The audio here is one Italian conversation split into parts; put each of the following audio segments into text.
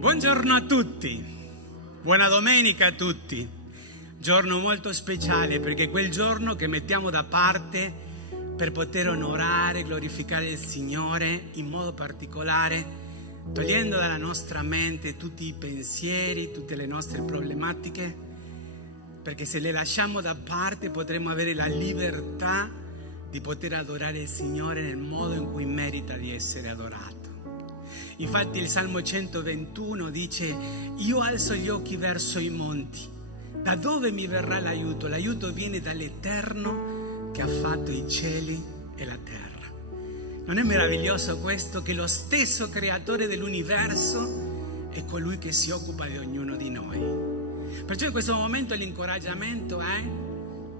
Buongiorno a tutti, buona domenica a tutti, giorno molto speciale perché è quel giorno che mettiamo da parte per poter onorare, glorificare il Signore in modo particolare, togliendo dalla nostra mente tutti i pensieri, tutte le nostre problematiche, perché se le lasciamo da parte potremo avere la libertà di poter adorare il Signore nel modo in cui merita di essere adorato. Infatti il Salmo 121 dice: io alzo gli occhi verso i monti, da dove mi verrà l'aiuto? L'aiuto viene dall'Eterno che ha fatto i cieli e la terra. Non è meraviglioso questo, che lo stesso creatore dell'universo è colui che si occupa di ognuno di noi? Perciò in questo momento l'incoraggiamento è: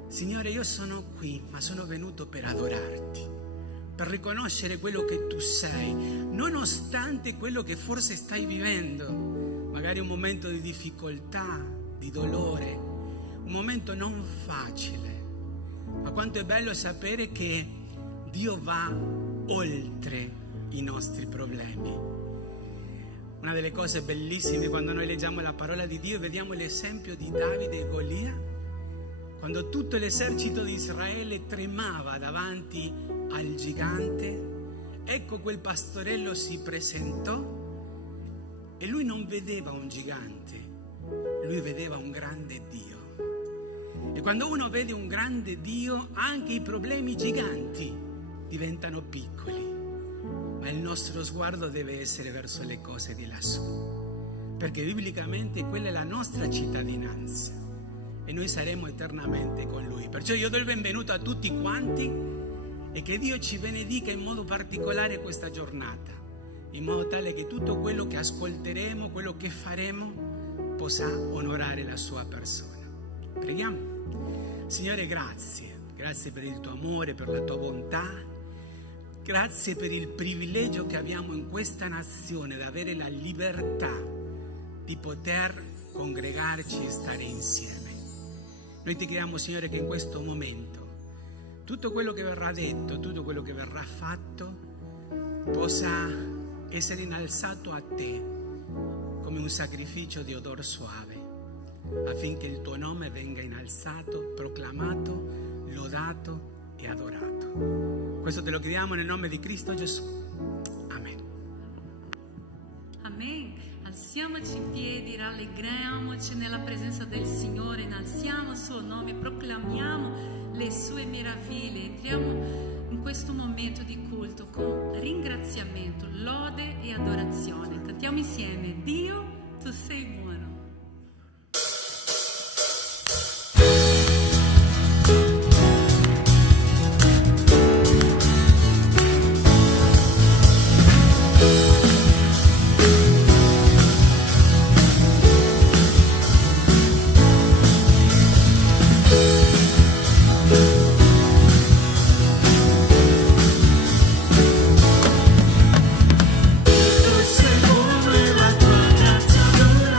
Signore, io sono qui, ma sono venuto per adorarti, per riconoscere quello che tu sei, nonostante quello che forse stai vivendo, magari un momento di difficoltà, di dolore, un momento non facile. Ma quanto è bello sapere che Dio va oltre i nostri problemi. Una delle cose bellissime quando noi leggiamo la parola di Dio e vediamo l'esempio di Davide e Golia, quando tutto l'esercito di Israele tremava davanti al gigante, ecco quel pastorello si presentò e lui non vedeva un gigante, lui vedeva un grande Dio. E quando uno vede un grande Dio, anche i problemi giganti diventano piccoli, ma il nostro sguardo deve essere verso le cose di lassù, perché biblicamente quella è la nostra cittadinanza e noi saremo eternamente con Lui. Perciò io do il benvenuto a tutti quanti e che Dio ci benedica in modo particolare questa giornata, in modo tale che tutto quello che ascolteremo, quello che faremo, possa onorare la Sua persona. Preghiamo. Signore, grazie per il Tuo amore, per la Tua bontà, grazie per il privilegio che abbiamo in questa nazione di avere la libertà di poter congregarci e stare insieme. Noi ti chiediamo, Signore, che in questo momento tutto quello che verrà detto, tutto quello che verrà fatto possa essere innalzato a te come un sacrificio di odor suave, affinché il tuo nome venga innalzato, proclamato, lodato e adorato. Questo te lo chiediamo nel nome di Cristo Gesù. Amen. Amen. Alziamoci in piedi, rallegriamoci nella presenza del Signore, innalziamo il suo nome, proclamiamo le sue meraviglie. Entriamo in questo momento di culto con ringraziamento, lode e adorazione. Cantiamo insieme: Dio, tu sei buono. Tu sei buono e la tua grazia dura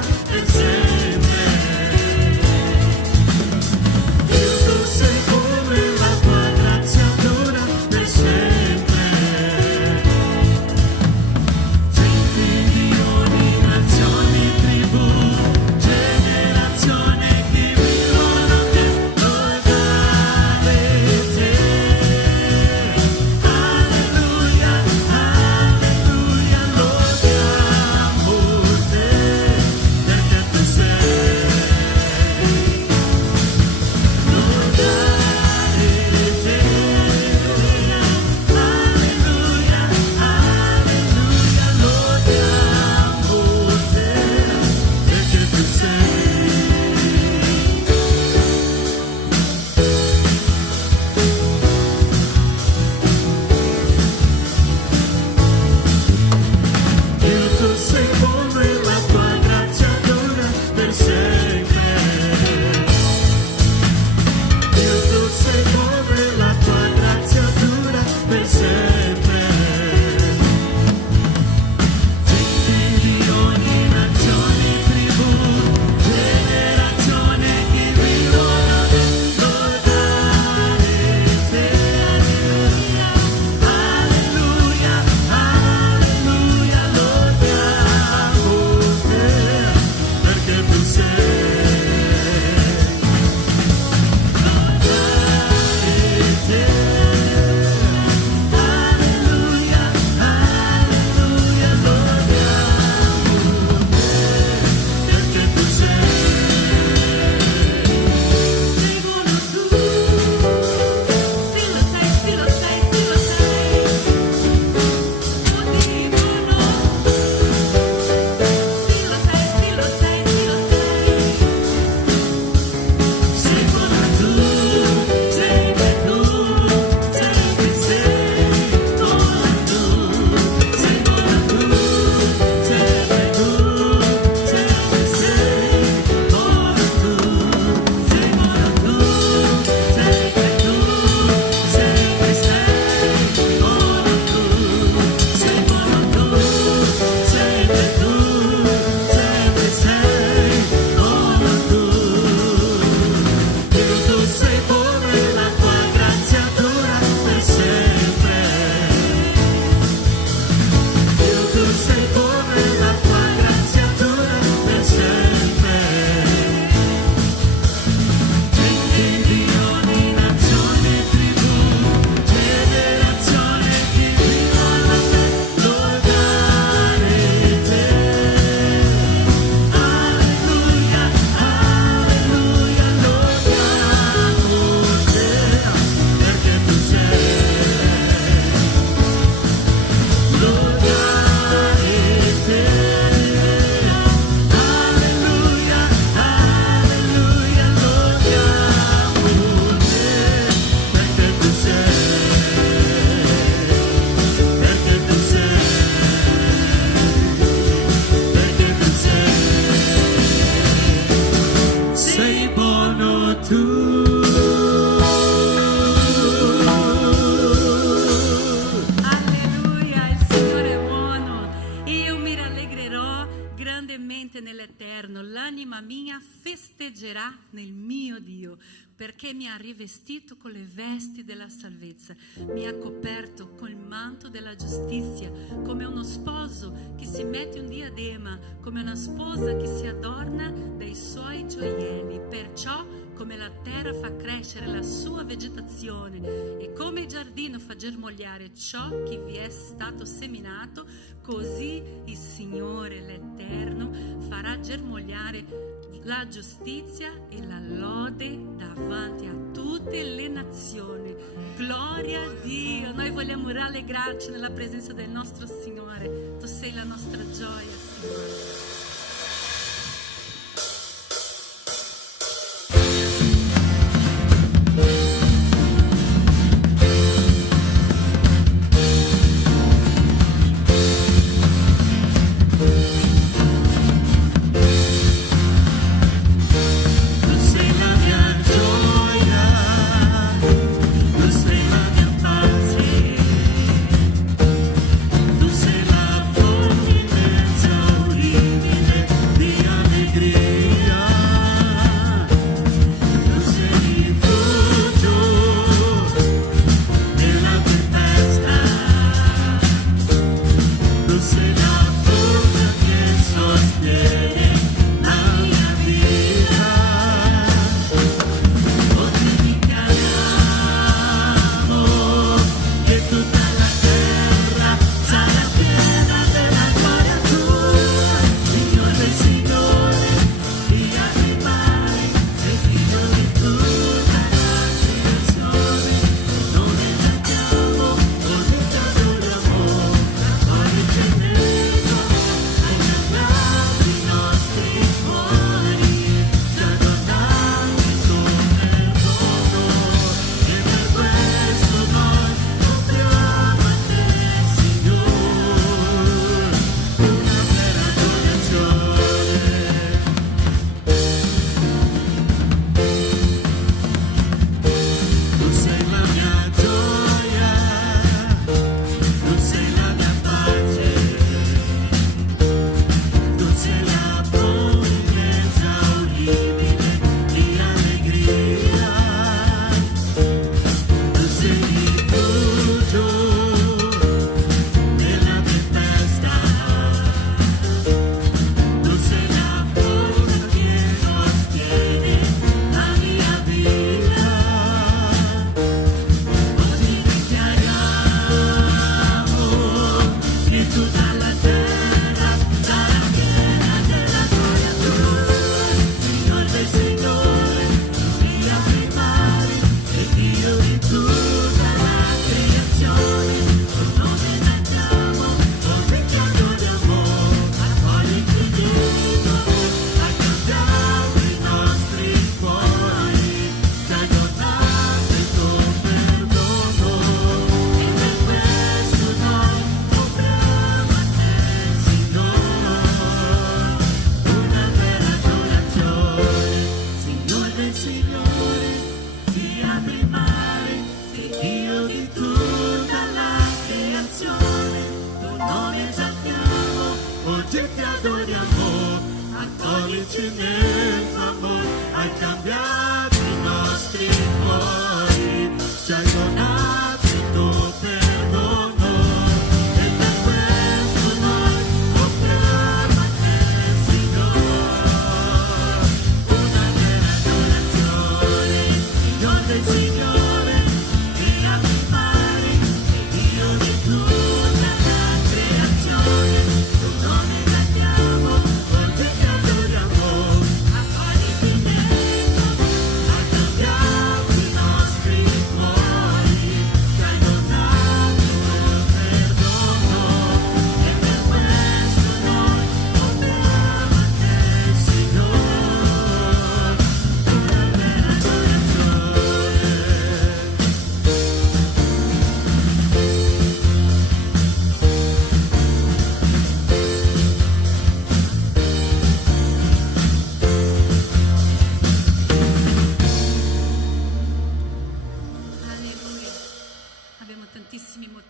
mia festeggerà nel mio Dio, perché mi ha rivestito con le vesti della salvezza, mi ha coperto col manto della giustizia, come uno sposo che si mette un diadema, come una sposa che si adorna dei suoi gioielli. Perciò, come la terra fa crescere la sua vegetazione e come il giardino fa germogliare ciò che vi è stato seminato, così il Signore l'Eterno farà germogliare la giustizia e la lode davanti a tutte le nazioni. Gloria a Dio. Noi vogliamo rallegrarci nella presenza del nostro Signore. Tu sei la nostra gioia, Signore.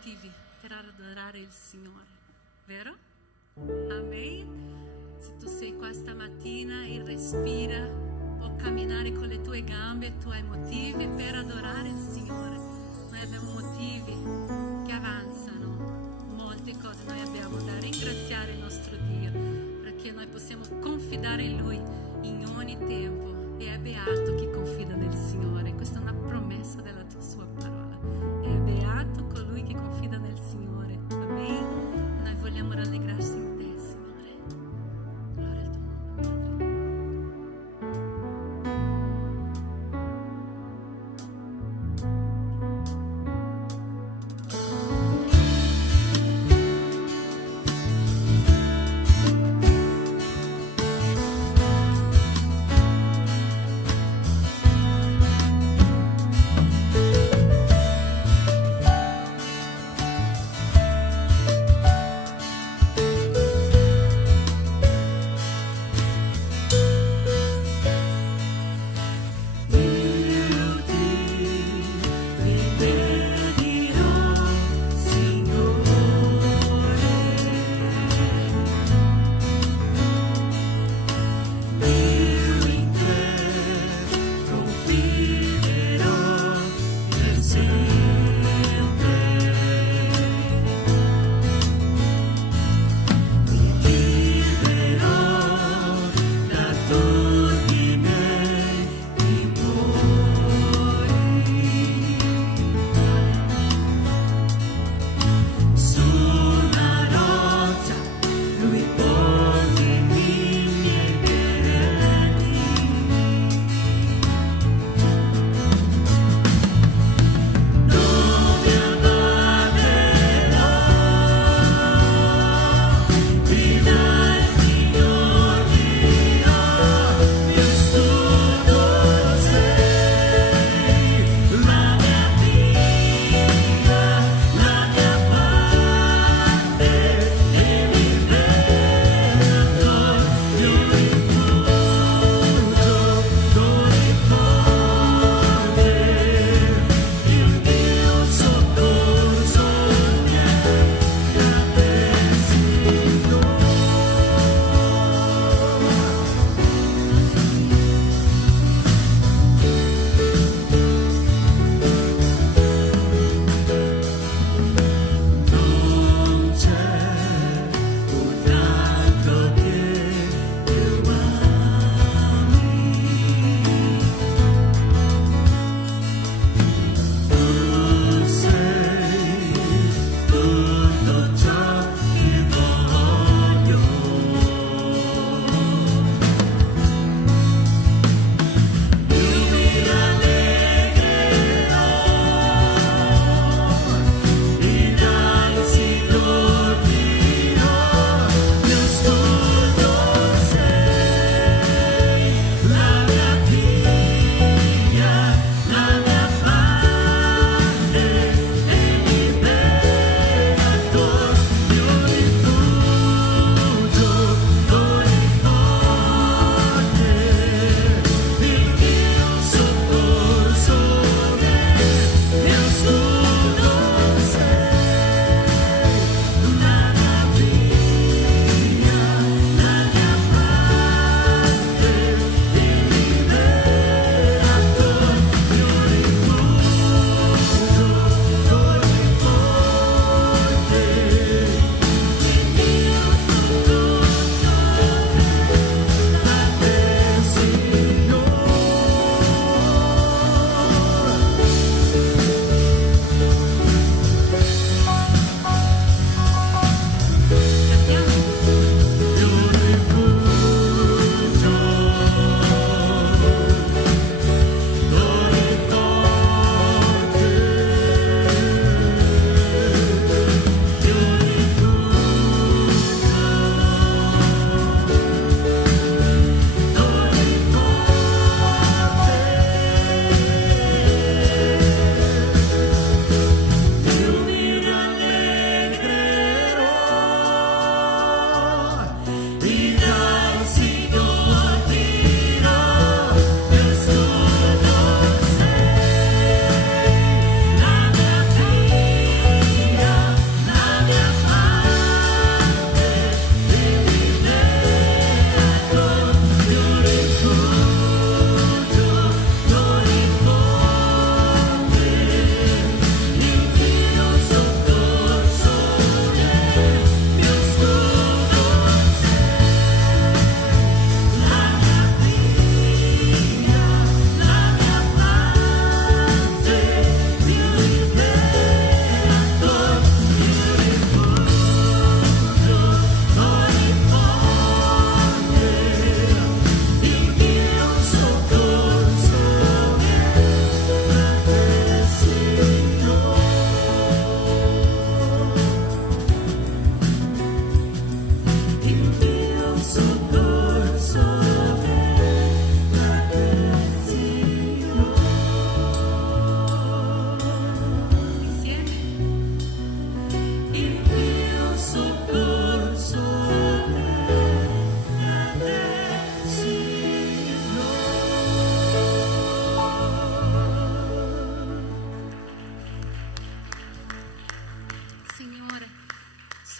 motivi per adorare il Signore, vero? Amen? Se tu sei qua stamattina e respira, può camminare con le tue gambe, tu hai motivi per adorare il Signore. Noi abbiamo motivi che avanzano, molte cose noi abbiamo da ringraziare il nostro Dio, perché noi possiamo confidare in Lui in ogni tempo. E è beato chi confida nel Signore. Questa è una promessa della sua parola. È beato colui che confida nel Signore. Amen. Noi vogliamo rallegrarsi in te, Signore. Gloria al tuo nome, Padre.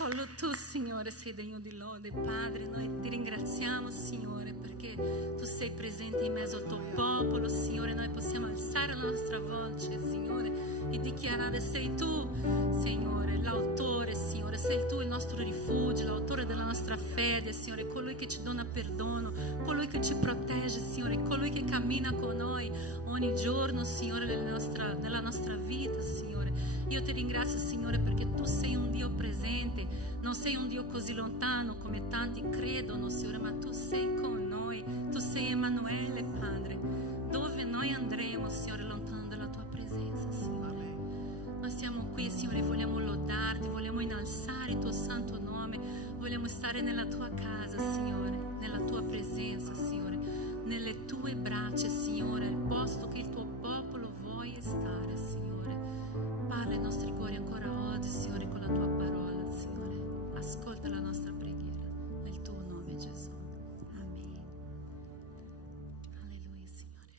Solo tu, Signore, sei degno di lode, Padre. Noi ti ringraziamo, Signore, perché tu sei presente in mezzo al tuo popolo, Signore. Noi possiamo alzare la nostra voce, Signore, e dichiarare: sei tu, Signore, l'autore, Signore, sei tu il nostro rifugio, l'autore della nostra fede, Signore, colui che ci dona perdono, colui che ci protegge, Signore, colui che cammina con noi ogni giorno, Signore, nella nostra vita, Signore. Io ti ringrazio, Signore, perché tu sei un Dio presente, non sei un Dio così lontano come tanti credono, Signore, ma tu sei con noi, tu sei Emanuele, Padre. Dove noi andremo, Signore, lontano dalla tua presenza, Signore? Noi siamo qui, Signore, vogliamo lodarti, vogliamo innalzare il tuo santo nome, vogliamo stare nella tua casa, Signore, nella tua presenza, Signore, nelle tue braccia, Signore, il posto che il tuo popolo vuole stare, Signore. Parla ai nostri cuori ancora oggi, Signore, con la tua parola, Signore. Ascolta la nostra preghiera nel tuo nome, Gesù. Amen. Alleluia, Signore.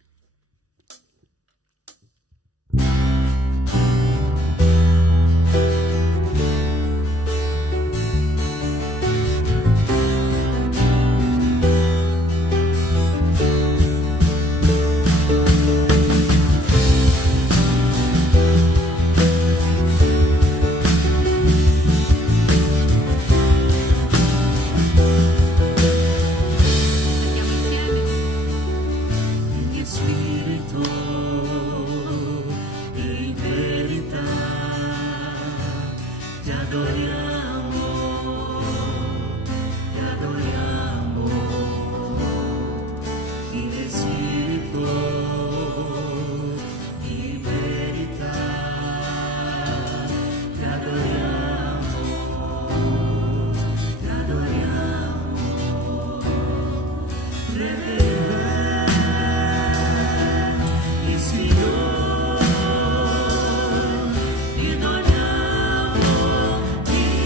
Ti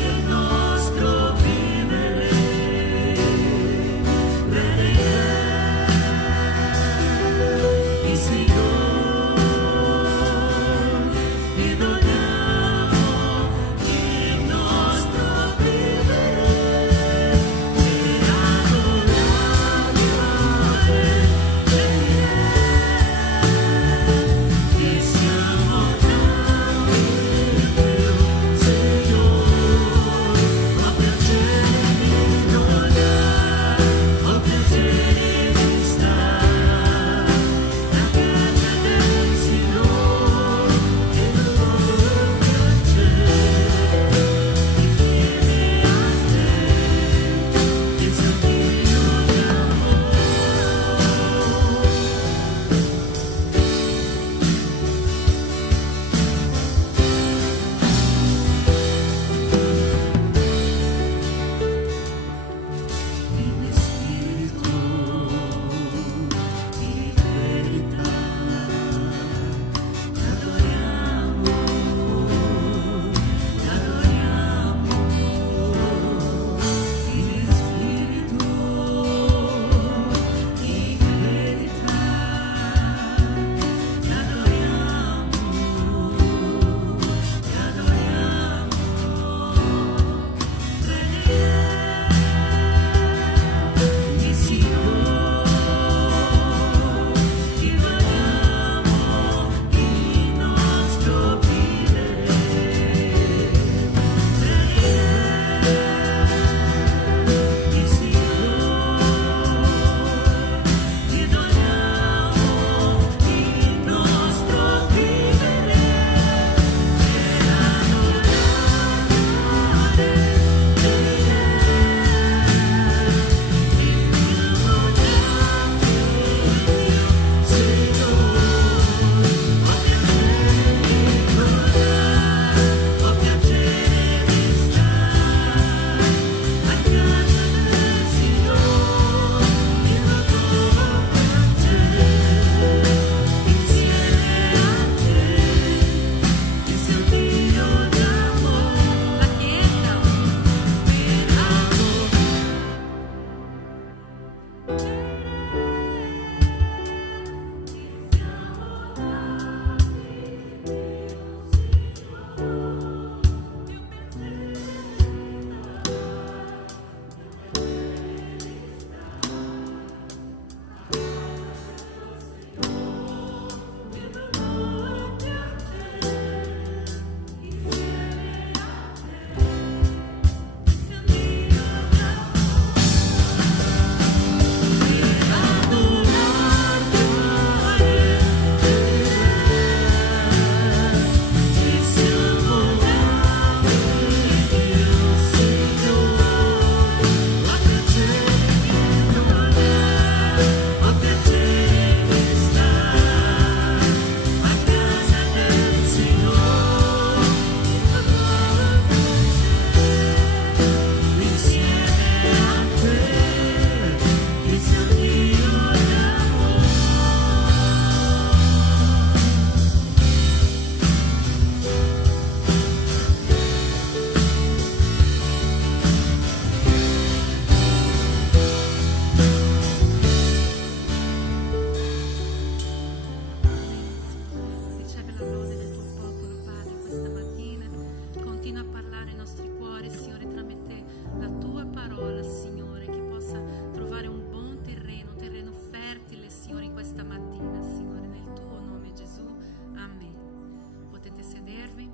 continua a parlare ai nostri cuori, Signore, tramite la tua parola, Signore, che possa trovare un buon terreno, un terreno fertile, Signore, in questa mattina, Signore, nel tuo nome, Gesù. Amen. Potete sedervi.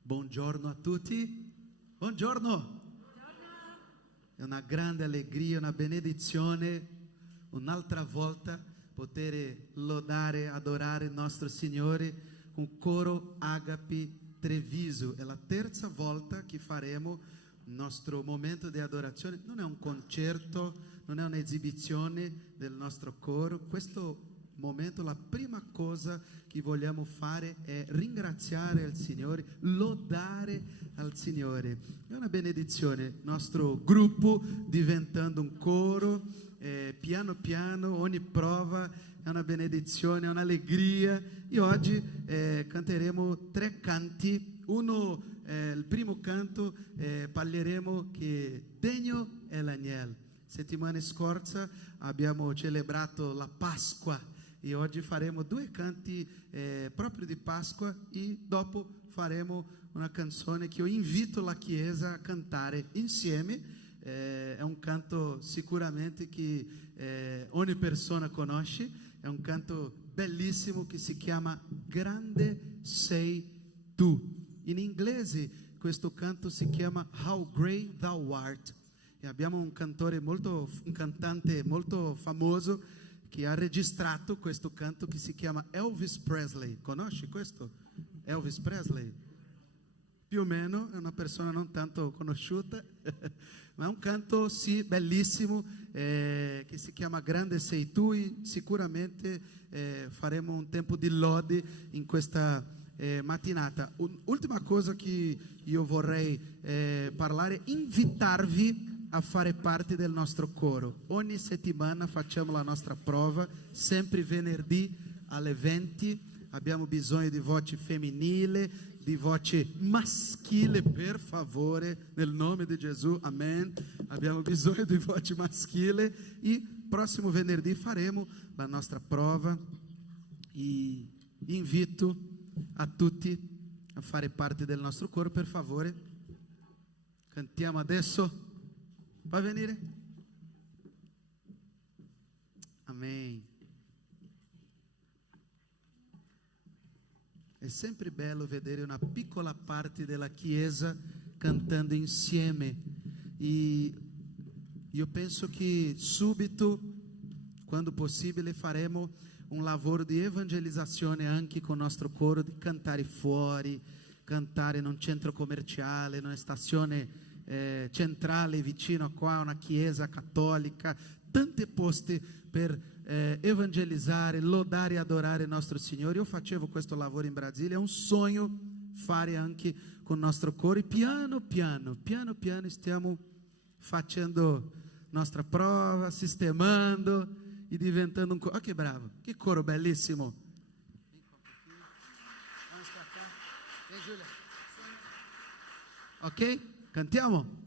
Buongiorno a tutti. Buongiorno. È una grande allegria, una benedizione, un'altra volta poter lodare, adorare il nostro Signore con coro Agape Treviso. È la terza volta che faremo il nostro momento di adorazione. Non è un concerto, non è un'esibizione del nostro coro. Questo momento, la prima cosa che vogliamo fare è ringraziare il Signore, lodare al Signore. È una benedizione, il nostro gruppo diventando un coro, piano piano, ogni prova è una benedizione, è un'allegria. E oggi canteremo 3 canti. Il primo canto parleremo che Degno è l'agnello. Settimana scorsa abbiamo celebrato la Pasqua e oggi faremo 2 canti proprio di Pasqua e dopo faremo una canzone che io invito la Chiesa a cantare insieme. È un canto sicuramente che ogni persona conosce, è un canto bellissimo che si chiama Grande sei tu. In inglese questo canto si chiama How Great Thou Art. E abbiamo un cantante molto famoso che ha registrato questo canto che si chiama Elvis Presley. Conosci questo? Elvis Presley? Più o meno, è una persona non tanto conosciuta, ma è un canto sì bellissimo che si chiama Grande sei tu. E sicuramente faremo un tempo di lode in questa mattinata. Ultima cosa che io vorrei parlare, invitarvi a fare parte del nostro coro. Ogni settimana facciamo la nostra prova, sempre venerdì alle 20. Abbiamo bisogno di voce femminile, di voce maschile, per favore, nel nome di Gesù, amen. Abbiamo bisogno di voce maschile. E prossimo venerdì faremo la nostra prova e invito a tutti a fare parte del nostro coro, per favore. Cantiamo adesso. Vai venire? Amen. È sempre bello vedere una piccola parte della Chiesa cantando insieme. E io penso che subito, quando possibile, faremo un lavoro di evangelizzazione anche con il nostro coro, di cantare fuori, cantare in un centro commerciale, in una stazione centrale vicino a qua, una chiesa cattolica, tanti posti per evangelizzare, lodare e adorare il nostro Signore. Io facevo questo lavoro in Brasile, è un sogno fare anche con il nostro coro. E piano piano stiamo facendo nostra prova, sistemando e diventando un coro. Oh, che bravo, che coro bellissimo. Vem, Giulia. Ok? Cantiamo?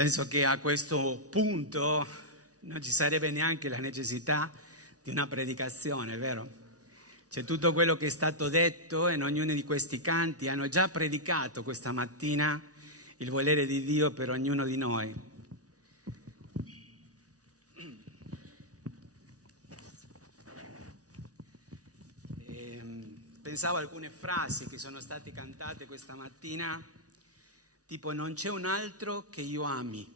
Penso che a questo punto non ci sarebbe neanche la necessità di una predicazione, vero? C'è tutto quello che è stato detto e in ognuno di questi canti hanno già predicato questa mattina il volere di Dio per ognuno di noi. Pensavo a alcune frasi che sono state cantate questa mattina, tipo non c'è un altro che io ami.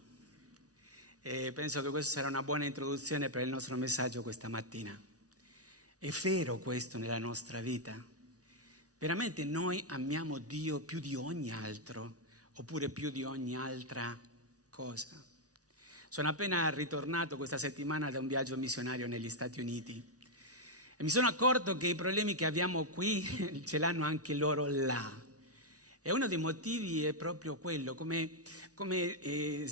E penso che questa sarà una buona introduzione per il nostro messaggio questa mattina. È vero questo nella nostra vita? Veramente noi amiamo Dio più di ogni altro, oppure più di ogni altra cosa? Sono appena ritornato questa settimana da un viaggio missionario negli Stati Uniti e mi sono accorto che i problemi che abbiamo qui ce l'hanno anche loro là. E uno dei motivi è proprio quello, come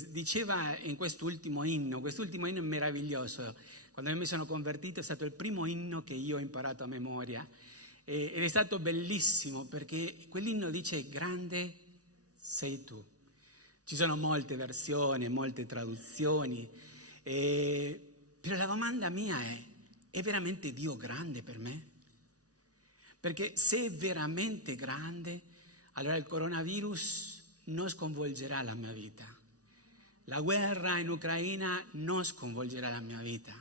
diceva in quest'ultimo inno è meraviglioso. Quando mi sono convertito è stato il primo inno che io ho imparato a memoria ed è stato bellissimo perché quell'inno dice grande sei tu. Ci sono molte versioni, molte traduzioni, però la domanda mia è veramente Dio grande per me? Perché se è veramente grande, allora il coronavirus non sconvolgerà la mia vita. La guerra in Ucraina non sconvolgerà la mia vita.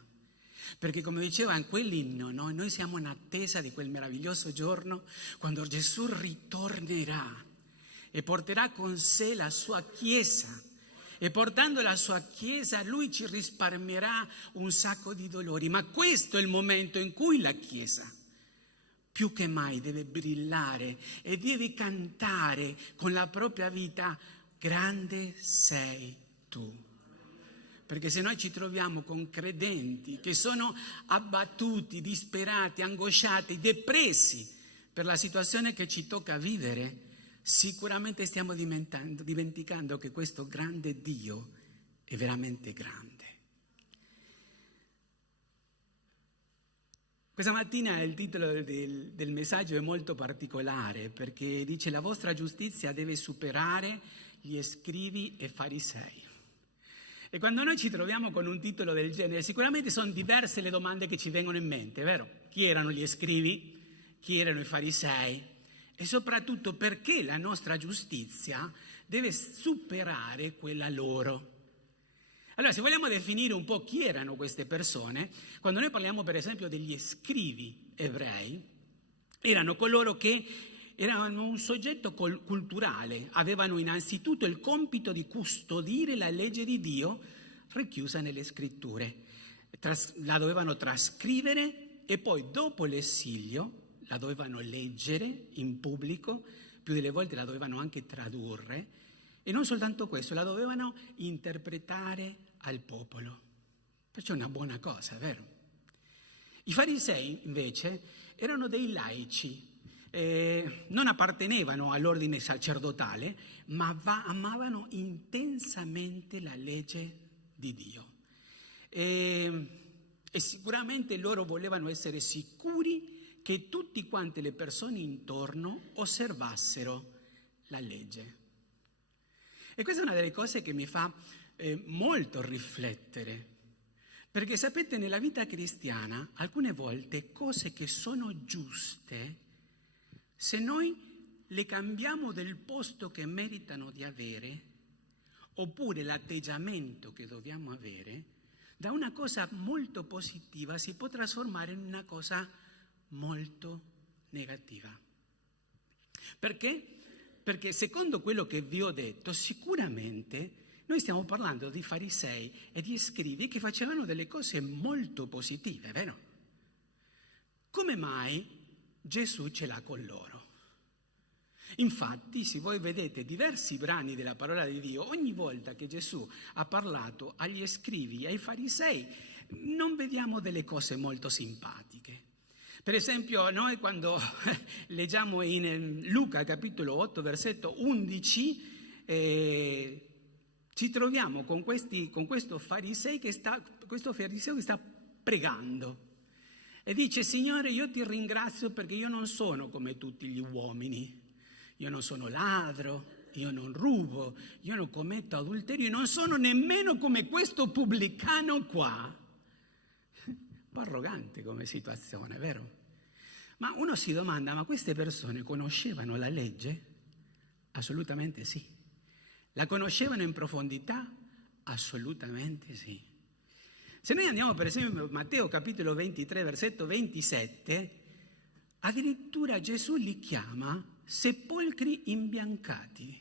Perché come diceva in quell'inno, noi siamo in attesa di quel meraviglioso giorno quando Gesù ritornerà e porterà con sé la sua Chiesa. E portando la sua Chiesa lui ci risparmierà un sacco di dolori. Ma questo è il momento in cui la Chiesa più che mai deve brillare e deve cantare con la propria vita, grande sei tu. Perché se noi ci troviamo con credenti che sono abbattuti, disperati, angosciati, depressi per la situazione che ci tocca vivere, sicuramente stiamo dimenticando che questo grande Dio è veramente grande. Questa mattina il titolo del messaggio è molto particolare perché dice la vostra giustizia deve superare gli scribi e farisei. E quando noi ci troviamo con un titolo del genere sicuramente sono diverse le domande che ci vengono in mente, vero? Chi erano gli scribi? Chi erano i farisei? E soprattutto perché la nostra giustizia deve superare quella loro. Allora, se vogliamo definire un po' chi erano queste persone, quando noi parliamo per esempio degli scribi ebrei, erano coloro che erano un soggetto culturale, avevano innanzitutto il compito di custodire la legge di Dio richiusa nelle scritture. La dovevano trascrivere e poi dopo l'esilio la dovevano leggere in pubblico, più delle volte la dovevano anche tradurre e non soltanto questo, la dovevano interpretare al popolo. Perciò è una buona cosa, vero? I farisei invece erano dei laici, non appartenevano all'ordine sacerdotale, ma amavano intensamente la legge di Dio. E sicuramente loro volevano essere sicuri che tutti quante le persone intorno osservassero la legge. E questa è una delle cose che mi fa molto riflettere, perché sapete, nella vita cristiana alcune volte cose che sono giuste, se noi le cambiamo del posto che meritano di avere, oppure l'atteggiamento che dobbiamo avere, da una cosa molto positiva si può trasformare in una cosa molto negativa. Perché? Perché secondo quello che vi ho detto, sicuramente noi stiamo parlando di farisei e di scribi che facevano delle cose molto positive, vero? Come mai Gesù ce l'ha con loro? Infatti, se voi vedete diversi brani della parola di Dio, ogni volta che Gesù ha parlato agli scribi e ai farisei, non vediamo delle cose molto simpatiche. Per esempio, noi quando leggiamo in Luca capitolo 8 versetto 11 ci troviamo con questo fariseo che sta pregando e dice: Signore, io ti ringrazio perché io non sono come tutti gli uomini, io non sono ladro, io non rubo, io non commetto adulterio, non sono nemmeno come questo pubblicano qua. Un po' arrogante come situazione, vero? Ma uno si domanda, ma queste persone conoscevano la legge? Assolutamente sì. La conoscevano in profondità? Assolutamente sì. Se noi andiamo per esempio a Matteo capitolo 23, versetto 27, addirittura Gesù li chiama sepolcri imbiancati.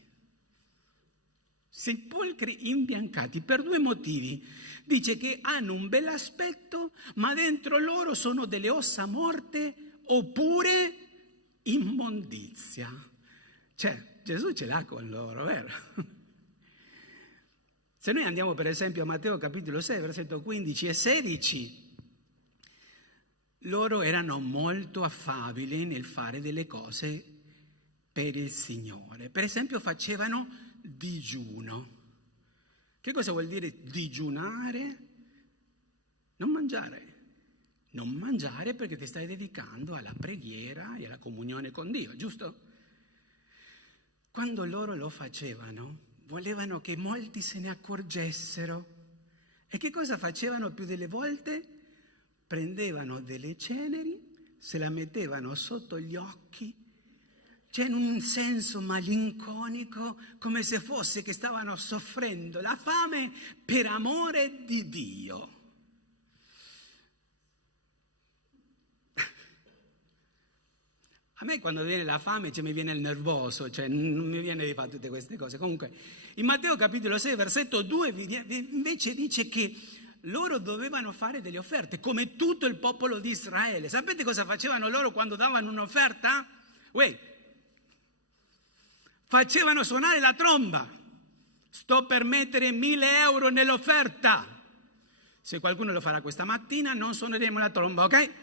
Sepolcri imbiancati per due motivi. Dice che hanno un bel aspetto, ma dentro loro sono delle ossa morte oppure immondizia. Cioè, Gesù ce l'ha con loro, vero? Se noi andiamo per esempio a Matteo capitolo 6, versetto 15 e 16, loro erano molto affabili nel fare delle cose per il Signore. Per esempio facevano digiuno. Che cosa vuol dire digiunare? Non mangiare. Non mangiare perché ti stai dedicando alla preghiera e alla comunione con Dio, giusto? Quando loro lo facevano, volevano che molti se ne accorgessero. E che cosa facevano più delle volte? Prendevano delle ceneri, se la mettevano sotto gli occhi, cioè in un senso malinconico, come se fosse che stavano soffrendo la fame per amore di Dio. A me quando viene la fame mi viene il nervoso, cioè non mi viene di fare tutte queste cose. Comunque, in Matteo capitolo 6, versetto 2, invece dice che loro dovevano fare delle offerte, come tutto il popolo di Israele. Sapete cosa facevano loro quando davano un'offerta? Facevano suonare la tromba. Sto per mettere 1.000 euro nell'offerta. Se qualcuno lo farà questa mattina, non suoneremo la tromba, ok?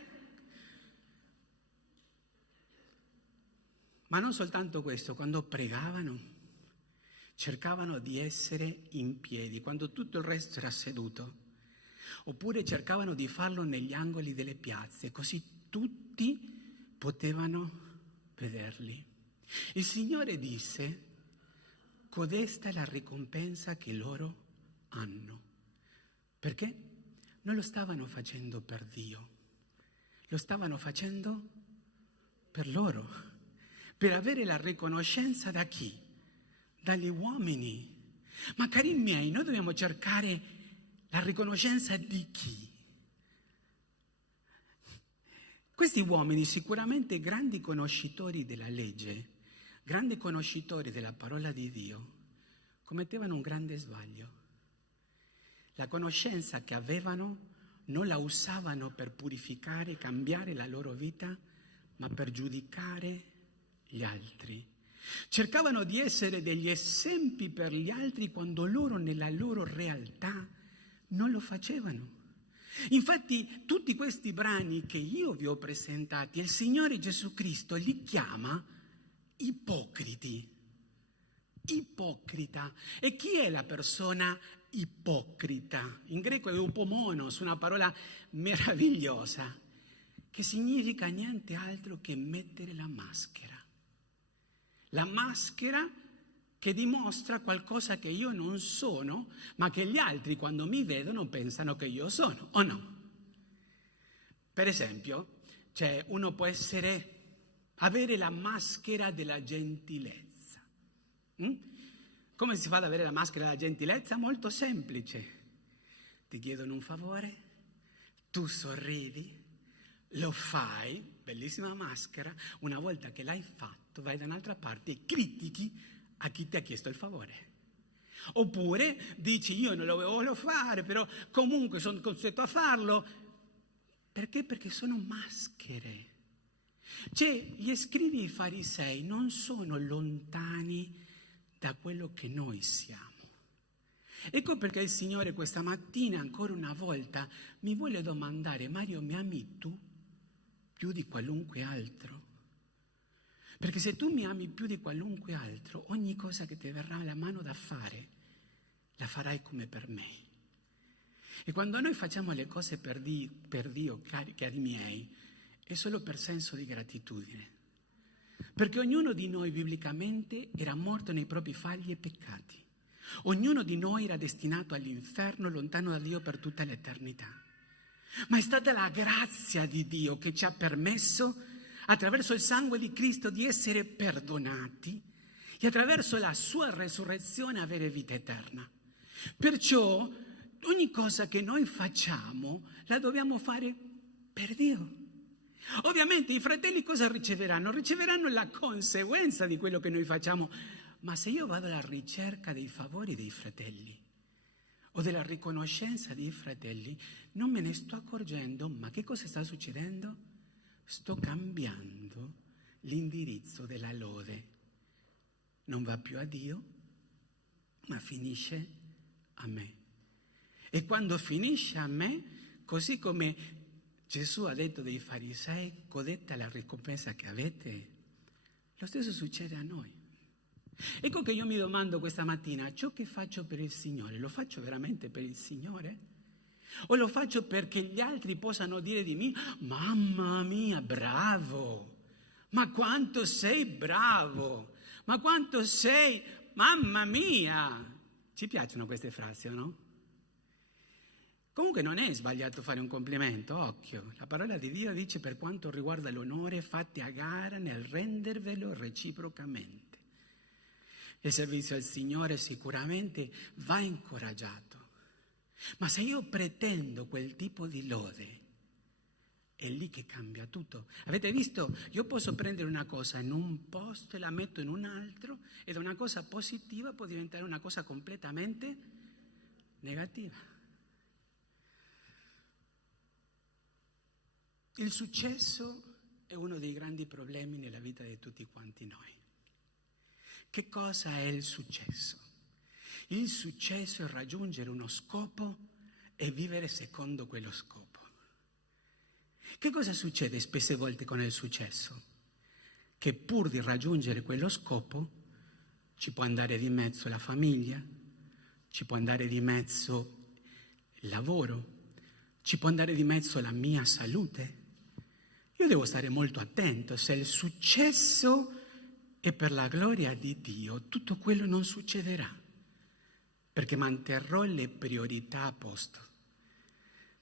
Ma non soltanto questo, quando pregavano, cercavano di essere in piedi, quando tutto il resto era seduto. Oppure cercavano di farlo negli angoli delle piazze, così tutti potevano vederli. Il Signore disse, codesta è la ricompensa che loro hanno. Perché? Non lo stavano facendo per Dio, lo stavano facendo per loro. Per avere la riconoscenza da chi? Dagli uomini. Ma cari miei, noi dobbiamo cercare la riconoscenza di chi? Questi uomini, sicuramente grandi conoscitori della legge, grandi conoscitori della parola di Dio, commettevano un grande sbaglio. La conoscenza che avevano non la usavano per purificare e cambiare la loro vita, ma per giudicare gli altri. Cercavano di essere degli esempi per gli altri quando loro nella loro realtà non lo facevano. Infatti tutti questi brani che io vi ho presentati, il Signore Gesù Cristo li chiama ipocriti. Ipocrita. E chi è la persona ipocrita? In greco è upomonos, una parola meravigliosa, che significa niente altro che mettere la maschera. La maschera che dimostra qualcosa che io non sono, ma che gli altri quando mi vedono pensano che io sono, o no? Per esempio, uno può avere la maschera della gentilezza. Come si fa ad avere la maschera della gentilezza? Molto semplice. Ti chiedono un favore, tu sorridi, lo fai, bellissima maschera, una volta che l'hai fatto vai da un'altra parte e critichi a chi ti ha chiesto il favore. Oppure dici io non lo volevo fare, però comunque sono costretto a farlo. Perché? Perché sono maschere. Gli scribi e i farisei non sono lontani da quello che noi siamo. Ecco perché il Signore questa mattina ancora una volta mi vuole domandare: Mario, mi ami tu più di qualunque altro? Perché se tu mi ami più di qualunque altro, ogni cosa che ti verrà alla mano da fare, la farai come per me. E quando noi facciamo le cose per Dio, cari miei, è solo per senso di gratitudine. Perché ognuno di noi biblicamente era morto nei propri falli e peccati. Ognuno di noi era destinato all'inferno, lontano da Dio per tutta l'eternità. Ma è stata la grazia di Dio che ci ha permesso, attraverso il sangue di Cristo, di essere perdonati e attraverso la sua resurrezione avere vita eterna. Perciò ogni cosa che noi facciamo la dobbiamo fare per Dio. Ovviamente i fratelli cosa riceveranno? Riceveranno la conseguenza di quello che noi facciamo. Ma se io vado alla ricerca dei favori dei fratelli o della riconoscenza dei fratelli, non me ne sto accorgendo, ma che cosa sta succedendo? Sto cambiando l'indirizzo della lode. Non va più a Dio, ma finisce a me. E quando finisce a me, così come Gesù ha detto dei farisei, godete la ricompensa che avete, lo stesso succede a noi. Ecco che io mi domando questa mattina, ciò che faccio per il Signore, lo faccio veramente per il Signore? O lo faccio perché gli altri possano dire di me, mamma mia, bravo, ma quanto sei bravo, ma quanto sei, mamma mia. Ci piacciono queste frasi, o no? Comunque non è sbagliato fare un complimento, occhio. La parola di Dio dice per quanto riguarda l'onore, fate a gara nel rendervelo reciprocamente. Il servizio al Signore sicuramente va incoraggiato, ma se io pretendo quel tipo di lode, è lì che cambia tutto. Avete visto? Io posso prendere una cosa in un posto e la metto in un altro, e da una cosa positiva può diventare una cosa completamente negativa. Il successo è uno dei grandi problemi nella vita di tutti quanti noi. Che cosa è il successo? Il successo è raggiungere uno scopo e vivere secondo quello scopo. Che cosa succede spesse volte con il successo? Che pur di raggiungere quello scopo ci può andare di mezzo la famiglia, ci può andare di mezzo il lavoro, ci può andare di mezzo la mia salute. Io devo stare molto attento. Se il successo è per la gloria di Dio, tutto quello non succederà, perché manterrò le priorità a posto.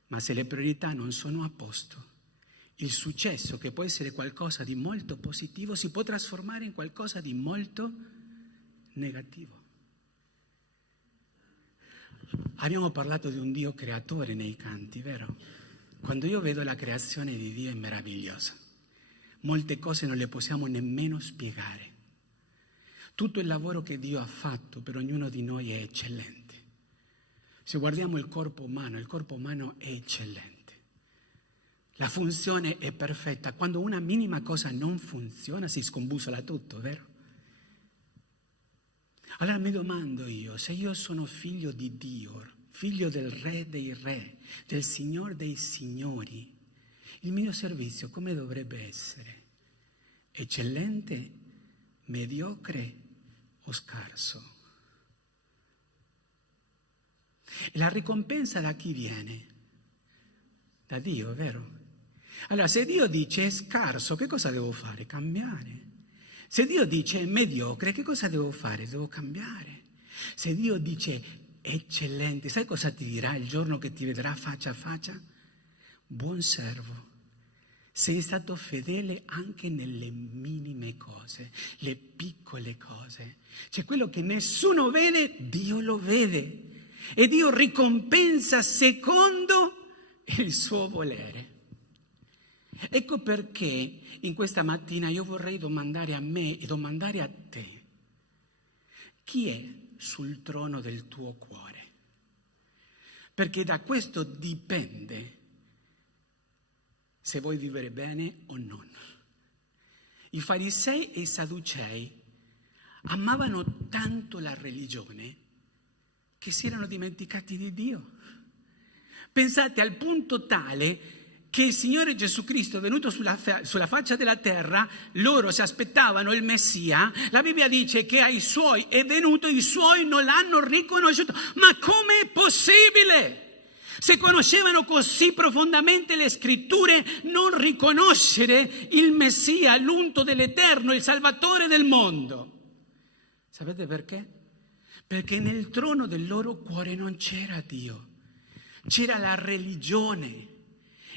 Ma se le priorità non sono a posto, il successo, che può essere qualcosa di molto positivo, si può trasformare in qualcosa di molto negativo. Abbiamo parlato di un Dio creatore nei canti, vero? Quando io vedo la creazione di Dio è meravigliosa. Molte cose non le possiamo nemmeno spiegare. Tutto il lavoro che Dio ha fatto per ognuno di noi è eccellente. Se guardiamo il corpo umano è eccellente. La funzione è perfetta. Quando una minima cosa non funziona si scombussola tutto, vero? Allora mi domando io, se io sono figlio di Dio, figlio del Re dei Re, del Signore dei Signori, il mio servizio come dovrebbe essere? Eccellente, mediocre o scarso? E la ricompensa da chi viene? Da Dio, vero? Allora, se Dio dice è scarso, che cosa devo fare? Cambiare. Se Dio dice è mediocre, che cosa devo fare? Devo cambiare. Se Dio dice eccellente, sai cosa ti dirà il giorno che ti vedrà faccia a faccia? Buon servo, sei stato fedele anche nelle minime cose, le piccole cose. Cioè quello che nessuno vede, Dio lo vede. E Dio ricompensa secondo il suo volere. Ecco perché in questa mattina io vorrei domandare a me e domandare a te: chi è sul trono del tuo cuore? Perché da questo dipende se vuoi vivere bene o non. I farisei e i sadducei amavano tanto la religione che si erano dimenticati di Dio. Pensate al punto tale che il Signore Gesù Cristo è venuto sulla faccia della terra, loro si aspettavano il Messia, la Bibbia dice che ai Suoi è venuto, i Suoi non l'hanno riconosciuto. Ma com'è possibile? Se conoscevano così profondamente le scritture, non riconoscere il Messia, l'unto dell'Eterno, il Salvatore del mondo. Sapete perché? Perché nel trono del loro cuore non c'era Dio, c'era la religione.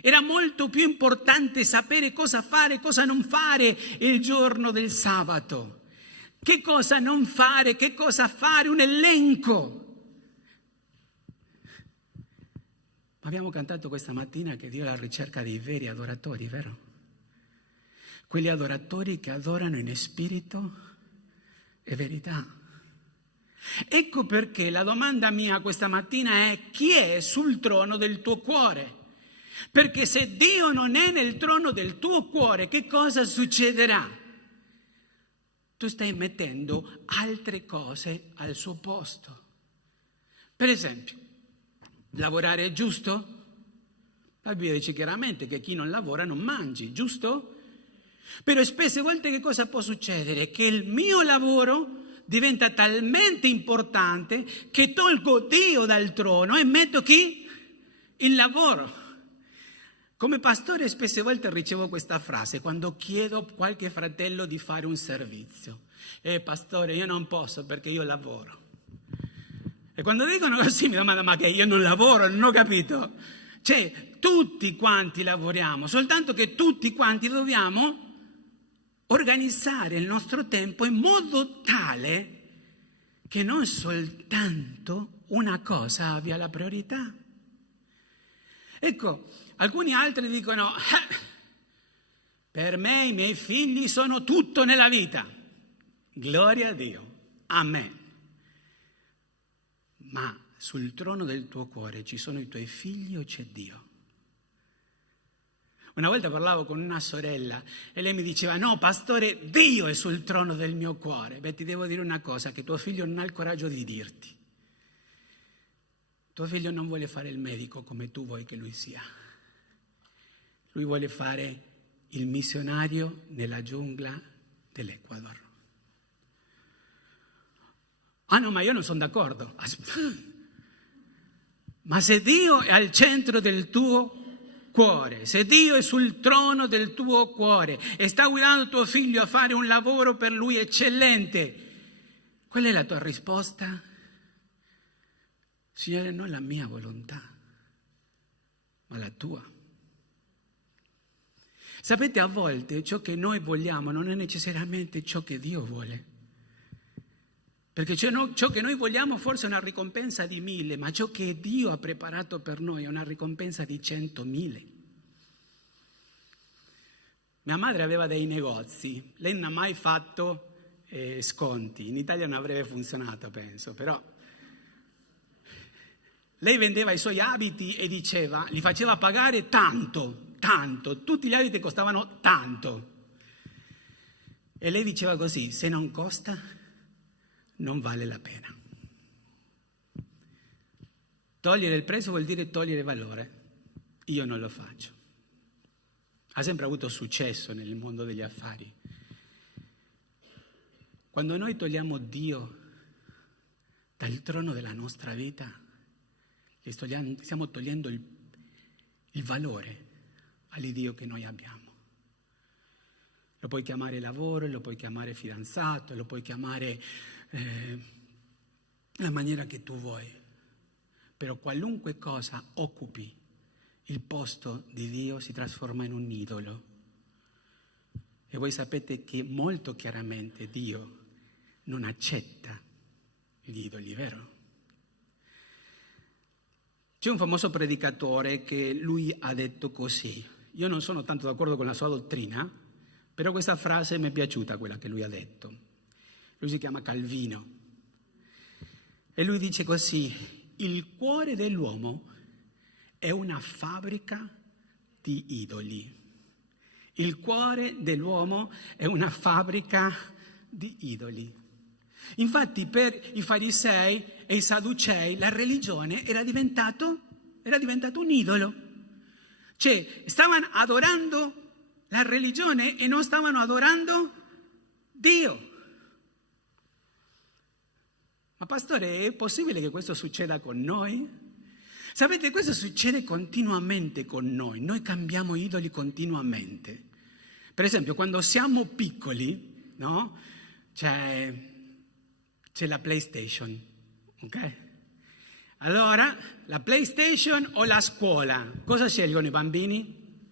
Era molto più importante sapere cosa fare e cosa non fare il giorno del sabato. Che cosa non fare, che cosa fare, un elenco. Abbiamo cantato questa mattina che Dio è alla ricerca dei veri adoratori, vero? Quelli adoratori che adorano in spirito e verità. Ecco perché la domanda mia questa mattina è: chi è sul trono del tuo cuore? Perché se Dio non è nel trono del tuo cuore, che cosa succederà? Tu stai mettendo altre cose al suo posto. Per esempio, lavorare è giusto? La Bibbia dice chiaramente che chi non lavora non mangi, giusto? Però spesse volte che cosa può succedere? Che il mio lavoro diventa talmente importante che tolgo Dio dal trono e metto chi? Il lavoro. Come pastore spesse volte ricevo questa frase quando chiedo a qualche fratello di fare un servizio. Pastore, io non posso perché io lavoro. E quando dicono così mi domando: ma che io non lavoro? Non ho capito. Cioè, tutti quanti lavoriamo, soltanto che tutti quanti dobbiamo organizzare il nostro tempo in modo tale che non soltanto una cosa abbia la priorità. Ecco, alcuni altri dicono: per me i miei figli sono tutto nella vita. Gloria a Dio. Amen. Ma sul trono del tuo cuore ci sono i tuoi figli o c'è Dio? Una volta parlavo con una sorella e lei mi diceva: no, pastore, Dio è sul trono del mio cuore. Beh, ti devo dire una cosa che tuo figlio non ha il coraggio di dirti. Tuo figlio non vuole fare il medico come tu vuoi che lui sia. Lui vuole fare il missionario nella giungla dell'Ecuador. Ah no, ma io non sono d'accordo. Ma se Dio è al centro del tuo cuore, se Dio è sul trono del tuo cuore e sta guidando tuo figlio a fare un lavoro per lui eccellente, qual è la tua risposta? Signore, non la mia volontà, ma la tua. Sapete, a volte ciò che noi vogliamo non è necessariamente ciò che Dio vuole. Perché ciò che noi vogliamo forse è una ricompensa di 1000, ma ciò che Dio ha preparato per noi è una ricompensa di 100.000. Mia madre aveva dei negozi, lei non ha mai fatto sconti, in Italia non avrebbe funzionato penso, però lei vendeva i suoi abiti e diceva, li faceva pagare tanto, tutti gli abiti costavano tanto. E lei diceva così: se non costa, non vale la pena. Togliere il prezzo vuol dire togliere valore. Io non lo faccio. Ha sempre avuto successo nel mondo degli affari. Quando noi togliamo Dio dal trono della nostra vita, stiamo togliendo il valore all'Iddio che noi abbiamo. Lo puoi chiamare lavoro, lo puoi chiamare fidanzato, lo puoi chiamare la maniera che tu vuoi, però qualunque cosa occupi il posto di Dio si trasforma in un idolo. E voi sapete che molto chiaramente Dio non accetta gli idoli, vero? C'è un famoso predicatore che lui ha detto così. Io non sono tanto d'accordo con la sua dottrina, però questa frase mi è piaciuta, quella che lui ha detto. Lui si chiama Calvino e lui dice così: il cuore dell'uomo è una fabbrica di idoli. Il cuore dell'uomo è una fabbrica di idoli. Infatti per i farisei e i sadducei la religione era diventato un idolo. Cioè stavano adorando la religione e non stavano adorando Dio. Ma pastore, è possibile che questo succeda con noi? Sapete, questo succede continuamente con noi cambiamo idoli continuamente. Per esempio, quando siamo piccoli, no? C'è la PlayStation, ok? Allora, la PlayStation o la scuola? Cosa scelgono i bambini?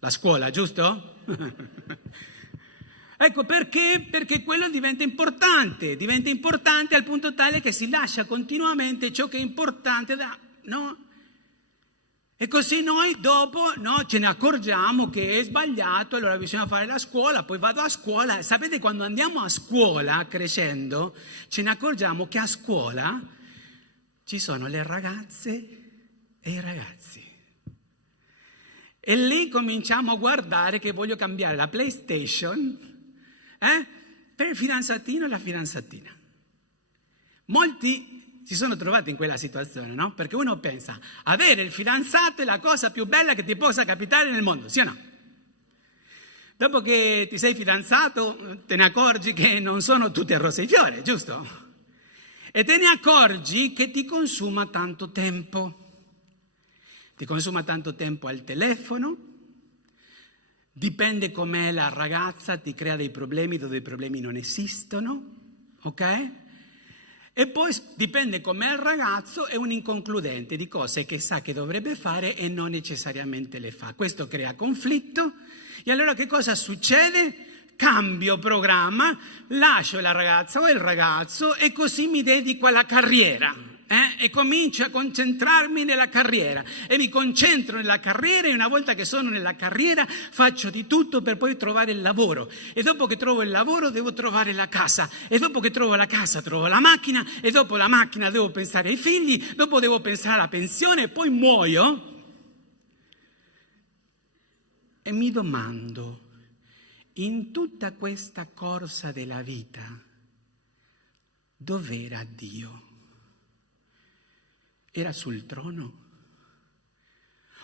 La scuola, giusto? Ecco perché? Perché quello diventa importante al punto tale che si lascia continuamente ciò che è importante, no? E così noi dopo ce ne accorgiamo che è sbagliato, allora bisogna fare la scuola, poi vado a scuola. Sapete, quando andiamo a scuola crescendo, ce ne accorgiamo che a scuola ci sono le ragazze e i ragazzi. E lì cominciamo a guardare che voglio cambiare la PlayStation per il fidanzatino e la fidanzatina. Molti si sono trovati in quella situazione, no? Perché uno pensa, avere il fidanzato è la cosa più bella che ti possa capitare nel mondo, sì o no? Dopo che ti sei fidanzato, te ne accorgi che non sono tutte rose e fiori, giusto? E te ne accorgi che ti consuma tanto tempo. Ti consuma tanto tempo al telefono, dipende com'è la ragazza, ti crea dei problemi dove i problemi non esistono, ok? E poi dipende com'è il ragazzo, è un inconcludente di cose che sa che dovrebbe fare e non necessariamente le fa. Questo crea conflitto e allora che cosa succede? Cambio programma, lascio la ragazza o il ragazzo e così mi dedico alla carriera. E comincio a concentrarmi nella carriera e mi concentro nella carriera e una volta che sono nella carriera faccio di tutto per poi trovare il lavoro e dopo che trovo il lavoro devo trovare la casa e dopo che trovo la casa trovo la macchina e dopo la macchina devo pensare ai figli, dopo devo pensare alla pensione e poi muoio e mi domando, in tutta questa corsa della vita dov'era Dio? Era sul trono?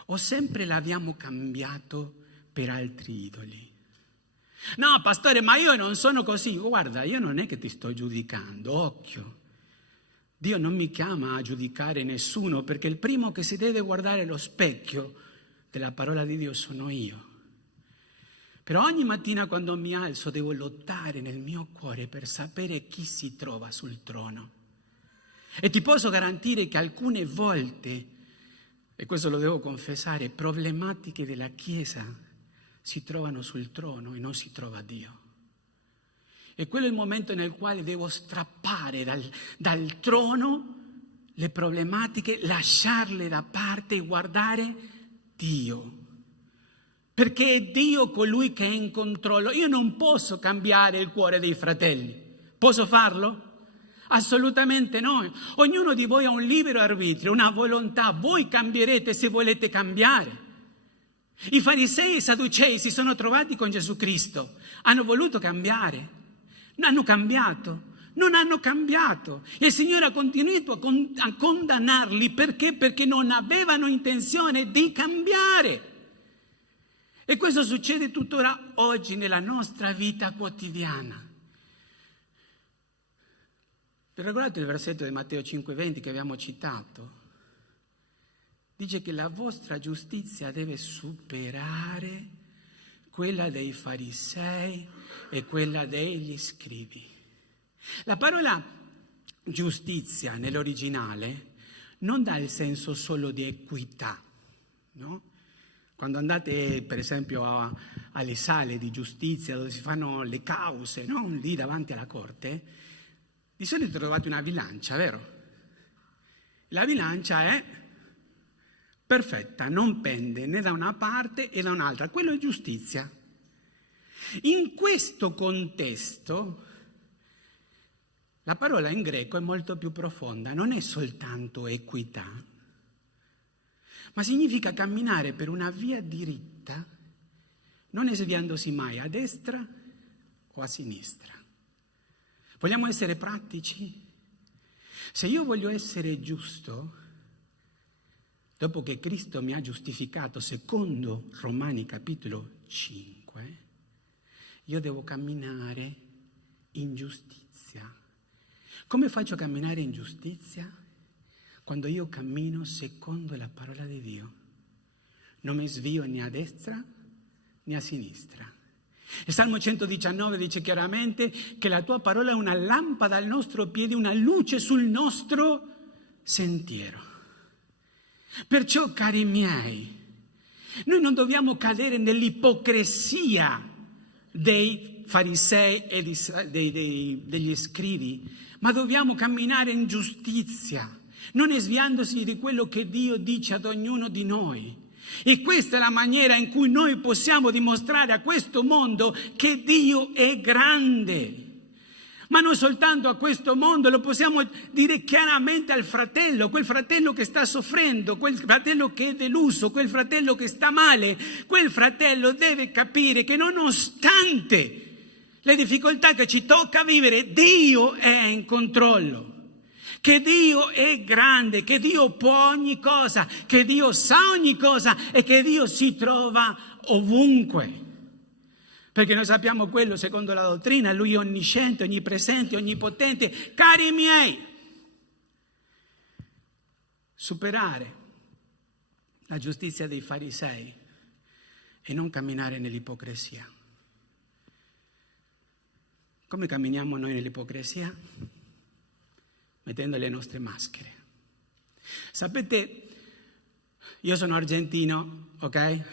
O sempre l'abbiamo cambiato per altri idoli? No, pastore, ma io non sono così. Guarda, io non è che ti sto giudicando, occhio. Dio non mi chiama a giudicare nessuno, perché il primo che si deve guardare allo specchio della parola di Dio sono io. Però ogni mattina quando mi alzo devo lottare nel mio cuore per sapere chi si trova sul trono. E ti posso garantire che alcune volte, e questo lo devo confessare, problematiche della Chiesa si trovano sul trono e non si trova Dio. E quello è il momento nel quale devo strappare dal trono le problematiche, lasciarle da parte e guardare Dio. Perché è Dio colui che è in controllo. Io non posso cambiare il cuore dei fratelli. Posso farlo? Assolutamente no. Ognuno di voi ha un libero arbitrio, una volontà. Voi cambierete se volete cambiare. I farisei e i sadducei si sono trovati con Gesù Cristo. Hanno voluto cambiare. Hanno cambiato. Non hanno cambiato. E il Signore ha continuato a condannarli. Perché? Perché non avevano intenzione di cambiare. E questo succede tuttora oggi nella nostra vita quotidiana. Vi ricordate il versetto di Matteo 5,20 che abbiamo citato? Dice che la vostra giustizia deve superare quella dei farisei e quella degli scribi. La parola giustizia nell'originale non dà il senso solo di equità, no? Quando andate per esempio alle sale di giustizia dove si fanno le cause, no? Lì davanti alla corte, di solito trovate una bilancia, vero? La bilancia è perfetta, non pende né da una parte né da un'altra. Quello è giustizia. In questo contesto, la parola in greco è molto più profonda, non è soltanto equità, ma significa camminare per una via diritta, non sviandosi mai a destra o a sinistra. Vogliamo essere pratici? Se io voglio essere giusto, dopo che Cristo mi ha giustificato secondo Romani capitolo 5, io devo camminare in giustizia. Come faccio a camminare in giustizia? quando io cammino secondo la parola di Dio. Non mi svio né a destra né a sinistra. Il Salmo 119 dice chiaramente che la tua parola è una lampada al nostro piede, una luce sul nostro sentiero. Perciò, cari miei, noi non dobbiamo cadere nell'ipocrisia dei farisei e degli scribi, ma dobbiamo camminare in giustizia, non sviandosi di quello che Dio dice ad ognuno di noi. E questa è la maniera in cui noi possiamo dimostrare a questo mondo che Dio è grande. Ma non soltanto a questo mondo, lo possiamo dire chiaramente al fratello, quel fratello che sta soffrendo, quel fratello che è deluso, quel fratello che sta male. Quel fratello deve capire che nonostante le difficoltà che ci tocca vivere, Dio è in controllo. Che Dio è grande, che Dio può ogni cosa, che Dio sa ogni cosa e che Dio si trova ovunque. Perché noi sappiamo quello secondo la dottrina, Lui è onnisciente, onnipresente, onnipotente. Cari miei, superare la giustizia dei farisei e non camminare nell'ipocrisia. Come camminiamo noi nell'ipocrisia? Mettendo le nostre maschere. Sapete, io sono argentino, ok?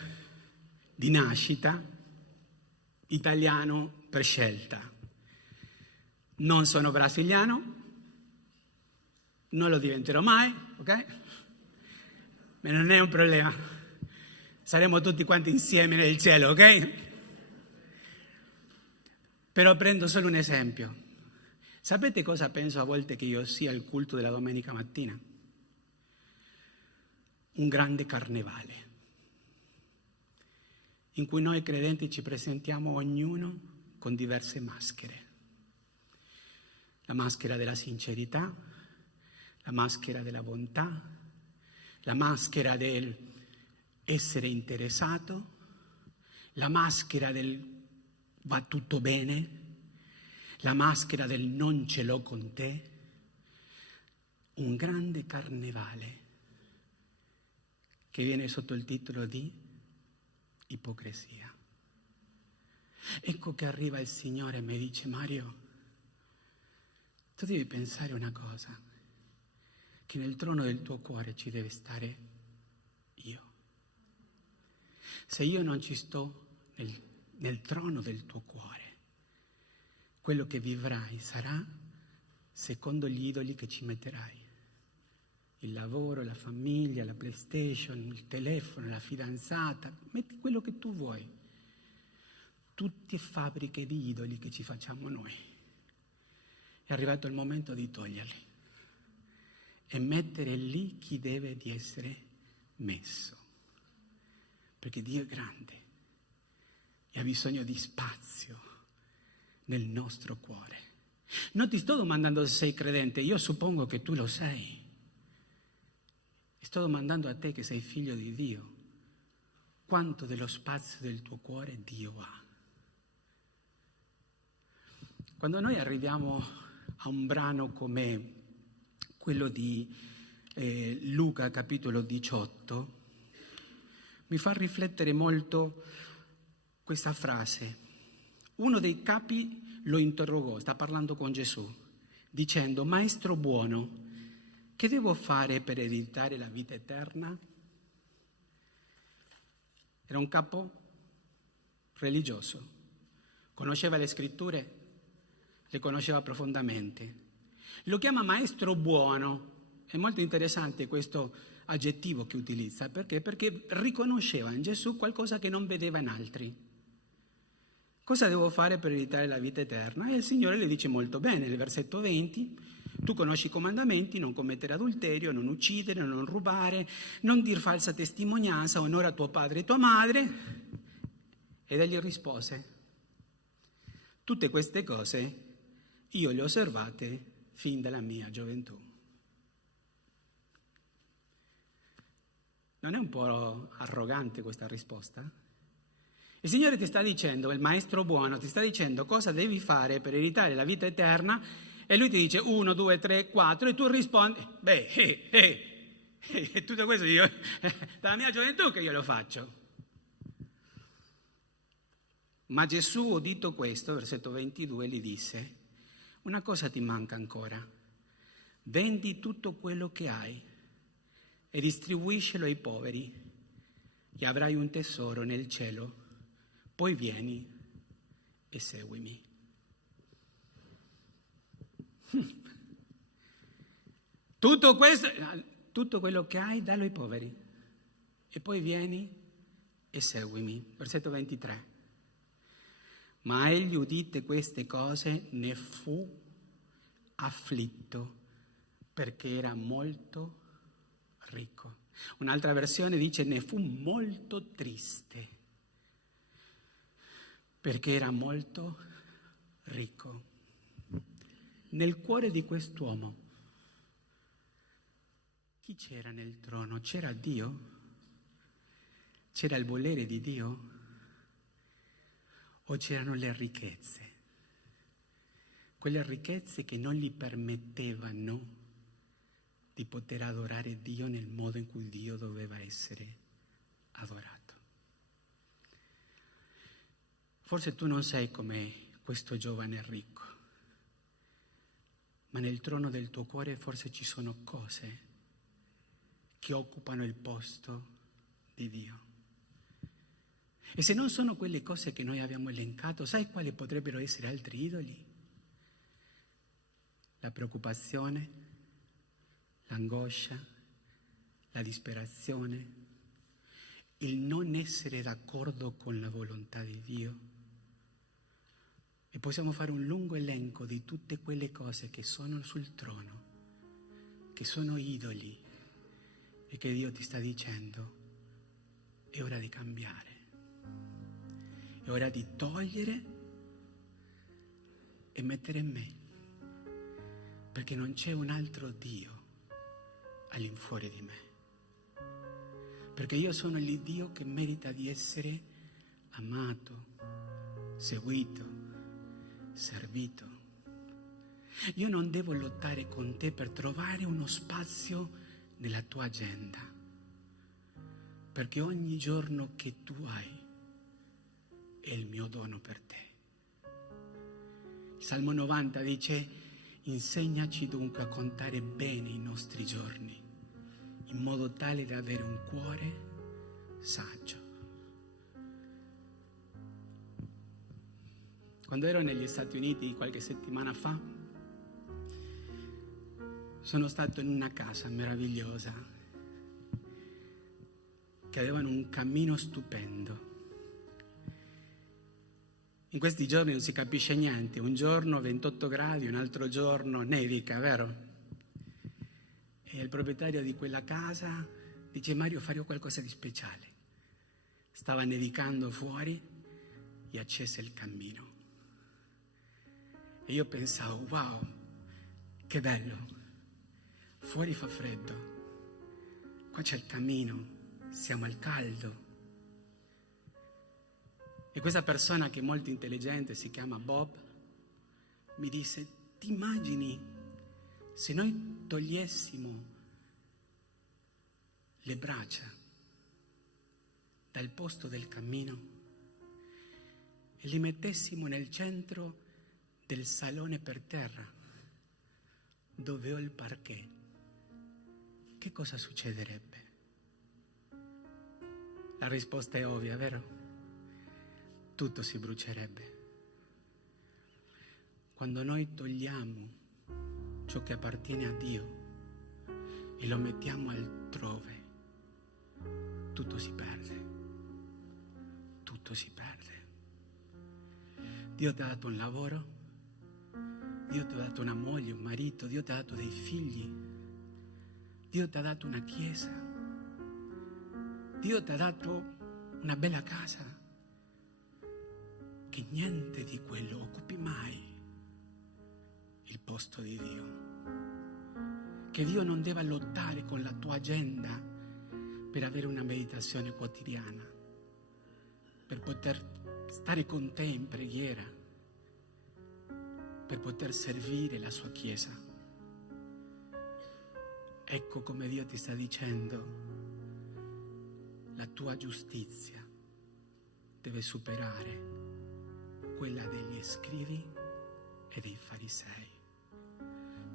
Di nascita, italiano per scelta. Non sono brasiliano, non lo diventerò mai, ok? Ma non è un problema. Saremo tutti quanti insieme nel cielo, ok? Però prendo solo un esempio. Sapete cosa penso a volte che io sia il culto della domenica mattina? Un grande carnevale, in cui noi credenti ci presentiamo ognuno con diverse maschere. La maschera della sincerità, la maschera della bontà, la maschera del essere interessato, la maschera del va tutto bene, la maschera del non ce l'ho con te, un grande carnevale che viene sotto il titolo di ipocrisia. Ecco che arriva il Signore e mi dice: Mario, tu devi pensare una cosa, che nel trono del tuo cuore ci deve stare io. Se io non ci sto nel trono del tuo cuore, quello che vivrai sarà secondo gli idoli che ci metterai. Il lavoro, la famiglia, la PlayStation, il telefono, la fidanzata, metti quello che tu vuoi. Tutte fabbriche di idoli che ci facciamo noi. È arrivato il momento di toglierli e mettere lì chi deve di essere messo. Perché Dio è grande e ha bisogno di spazio nel nostro cuore. Non ti sto domandando se sei credente, io suppongo che tu lo sei. Sto domandando a te che sei figlio di Dio, quanto dello spazio del tuo cuore Dio ha. Quando noi arriviamo a un brano come quello di Luca capitolo 18, mi fa riflettere molto questa frase. Uno dei capi lo interrogò, sta parlando con Gesù, dicendo: Maestro buono, che devo fare per ereditare la vita eterna? Era un capo religioso, conosceva le scritture, le conosceva profondamente. Lo chiama maestro buono, è molto interessante questo aggettivo che utilizza, perché? Perché riconosceva in Gesù qualcosa che non vedeva in altri. Cosa devo fare per ereditare la vita eterna? E il Signore le dice molto bene, nel versetto 20, tu conosci i comandamenti: non commettere adulterio, non uccidere, non rubare, non dir falsa testimonianza, onora tuo padre e tua madre. Ed egli rispose: tutte queste cose io le ho osservate fin dalla mia gioventù. Non è un po' arrogante questa risposta? Il Signore ti sta dicendo, il Maestro buono ti sta dicendo cosa devi fare per ereditare la vita eterna, E lui ti dice 1, 2, 3, 4 e tu rispondi, tutto questo io, dalla mia gioventù che io lo faccio. Ma Gesù, udito questo, versetto 22, gli disse, una cosa ti manca ancora, vendi tutto quello che hai e distribuiscelo ai poveri e avrai un tesoro nel cielo, poi vieni e seguimi. Tutto quello che hai, dallo ai poveri e poi vieni e seguimi. Versetto 23. Ma egli, udite queste cose, ne fu afflitto perché era molto ricco. Un'altra versione dice ne fu molto triste perché era molto ricco. Nel cuore di quest'uomo chi c'era nel trono? C'era Dio? C'era il volere di Dio? O c'erano le ricchezze? Quelle ricchezze che non gli permettevano di poter adorare Dio nel modo in cui Dio doveva essere adorato. Forse tu non sei come questo giovane ricco, ma nel trono del tuo cuore forse ci sono cose che occupano il posto di Dio. E se non sono quelle cose che noi abbiamo elencato, sai quali potrebbero essere altri idoli? La preoccupazione, l'angoscia, la disperazione, il non essere d'accordo con la volontà di Dio. E possiamo fare un lungo elenco di tutte quelle cose che sono sul trono, che sono idoli e che Dio ti sta dicendo, è ora di cambiare, è ora di togliere e mettere in me, perché non c'è un altro Dio all'infuori di me, perché io sono il Dio che merita di essere amato, seguito, servito. Io non devo lottare con te per trovare uno spazio nella tua agenda, perché ogni giorno che tu hai è il mio dono per te. Il Salmo 90 dice: insegnaci dunque a contare bene i nostri giorni, in modo tale da avere un cuore saggio. Quando ero negli Stati Uniti qualche settimana fa, sono stato in una casa meravigliosa che avevano un cammino stupendo. In questi giorni non si capisce niente, un giorno 28 gradi, un altro giorno nevica, vero? E il proprietario di quella casa dice: Mario, farò qualcosa di speciale. Stava nevicando fuori e accese il cammino. E io pensavo: wow, che bello, fuori fa freddo, qua c'è il camino, siamo al caldo. E questa persona, che è molto intelligente, si chiama Bob, mi disse: ti immagini se noi togliessimo le braccia dal posto del cammino e li mettessimo nel centro del salone per terra dove ho il parquet? Che cosa succederebbe? La risposta è ovvia, vero? Tutto si brucierebbe. Quando noi togliamo ciò che appartiene a Dio e lo mettiamo altrove, tutto si perde. Tutto si perde. Dio ti ha dato un lavoro, Dio ti ha dato una moglie, un marito, Dio ti ha dato dei figli, Dio ti ha dato una chiesa, Dio ti ha dato una bella casa. Che niente di quello occupi mai il posto di Dio. Che Dio non debba lottare con la tua agenda per avere una meditazione quotidiana, per poter stare con te in preghiera. per poter servire la sua Chiesa. Ecco come Dio ti sta dicendo: la tua giustizia deve superare quella degli scribi e dei farisei,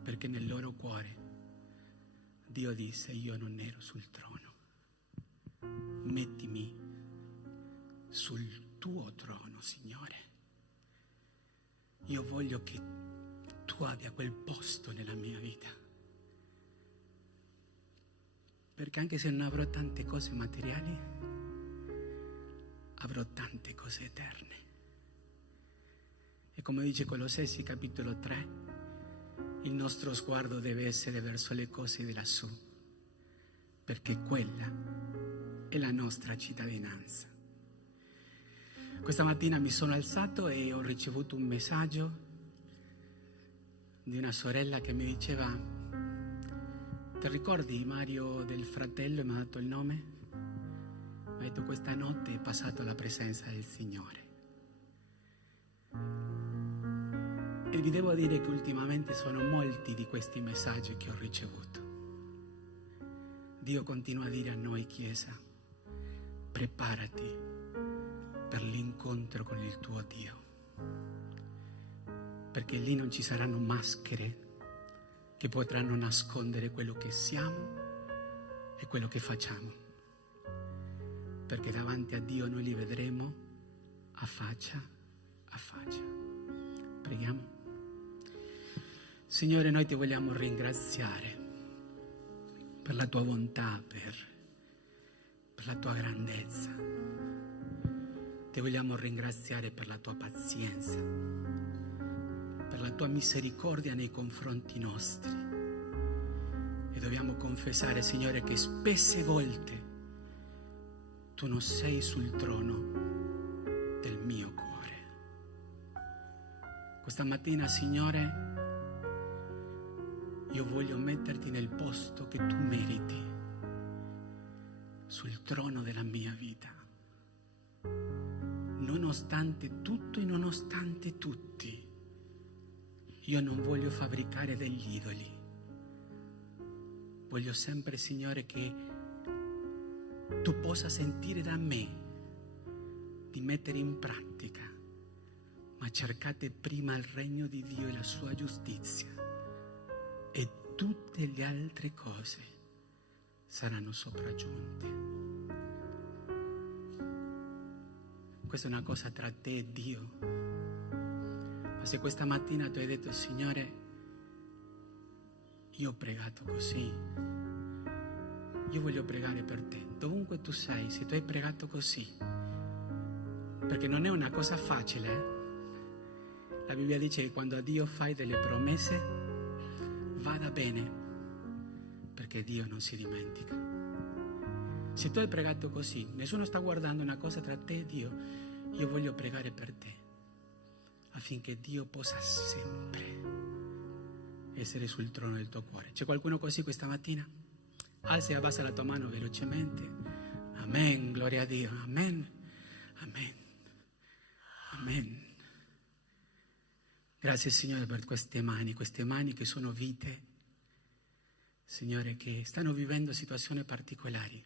perché nel loro cuore Dio disse: io non ero sul trono, mettimi sul tuo trono, Signore. Io voglio che tu abbia quel posto nella mia vita, perché anche se non avrò tante cose materiali, avrò tante cose eterne. E come dice Colossesi capitolo 3, il nostro sguardo deve essere verso le cose di lassù, perché quella è la nostra cittadinanza. Questa mattina mi sono alzato e ho ricevuto un messaggio di una sorella che mi diceva: ti ricordi Mario del fratello? Mi ha dato il nome. Mi ha detto: questa notte è passato alla presenza del Signore. E vi devo dire che ultimamente sono molti di questi messaggi che ho ricevuto. Dio continua a dire a noi, Chiesa: preparati per l'incontro con il tuo Dio, perché lì non ci saranno maschere che potranno nascondere quello che siamo e quello che facciamo, perché davanti a Dio noi li vedremo a faccia a faccia. Preghiamo. Signore, noi ti vogliamo ringraziare per la tua bontà, per la tua grandezza. Ti vogliamo ringraziare per la tua pazienza, per la tua misericordia nei confronti nostri. E dobbiamo confessare, Signore, che spesse volte tu non sei sul trono del mio cuore. Questa mattina, Signore, io voglio metterti nel posto che tu meriti, sul trono della mia vita. Nonostante tutto e nonostante tutti, io non voglio fabbricare degli idoli. Voglio sempre, Signore, che tu possa sentire da me di mettere in pratica, ma cercate prima il regno di Dio e la sua giustizia, e tutte le altre cose saranno sopraggiunte. Questa è una cosa tra te e Dio. Ma se questa mattina tu hai detto: Signore, io ho pregato così, io voglio pregare per te, dovunque tu sei, se tu hai pregato così, perché non è una cosa facile. La Bibbia dice che quando a Dio fai delle promesse vada bene, perché Dio non si dimentica. Se tu hai pregato così, nessuno sta guardando, una cosa tra te e Dio. Io voglio pregare per te, affinché Dio possa sempre essere sul trono del tuo cuore. C'è qualcuno così questa mattina? Alza e abbassa la tua mano velocemente. Amen, gloria a Dio. Amen, amen, amen. Grazie, Signore, per queste mani che sono vite, Signore, che stanno vivendo situazioni particolari.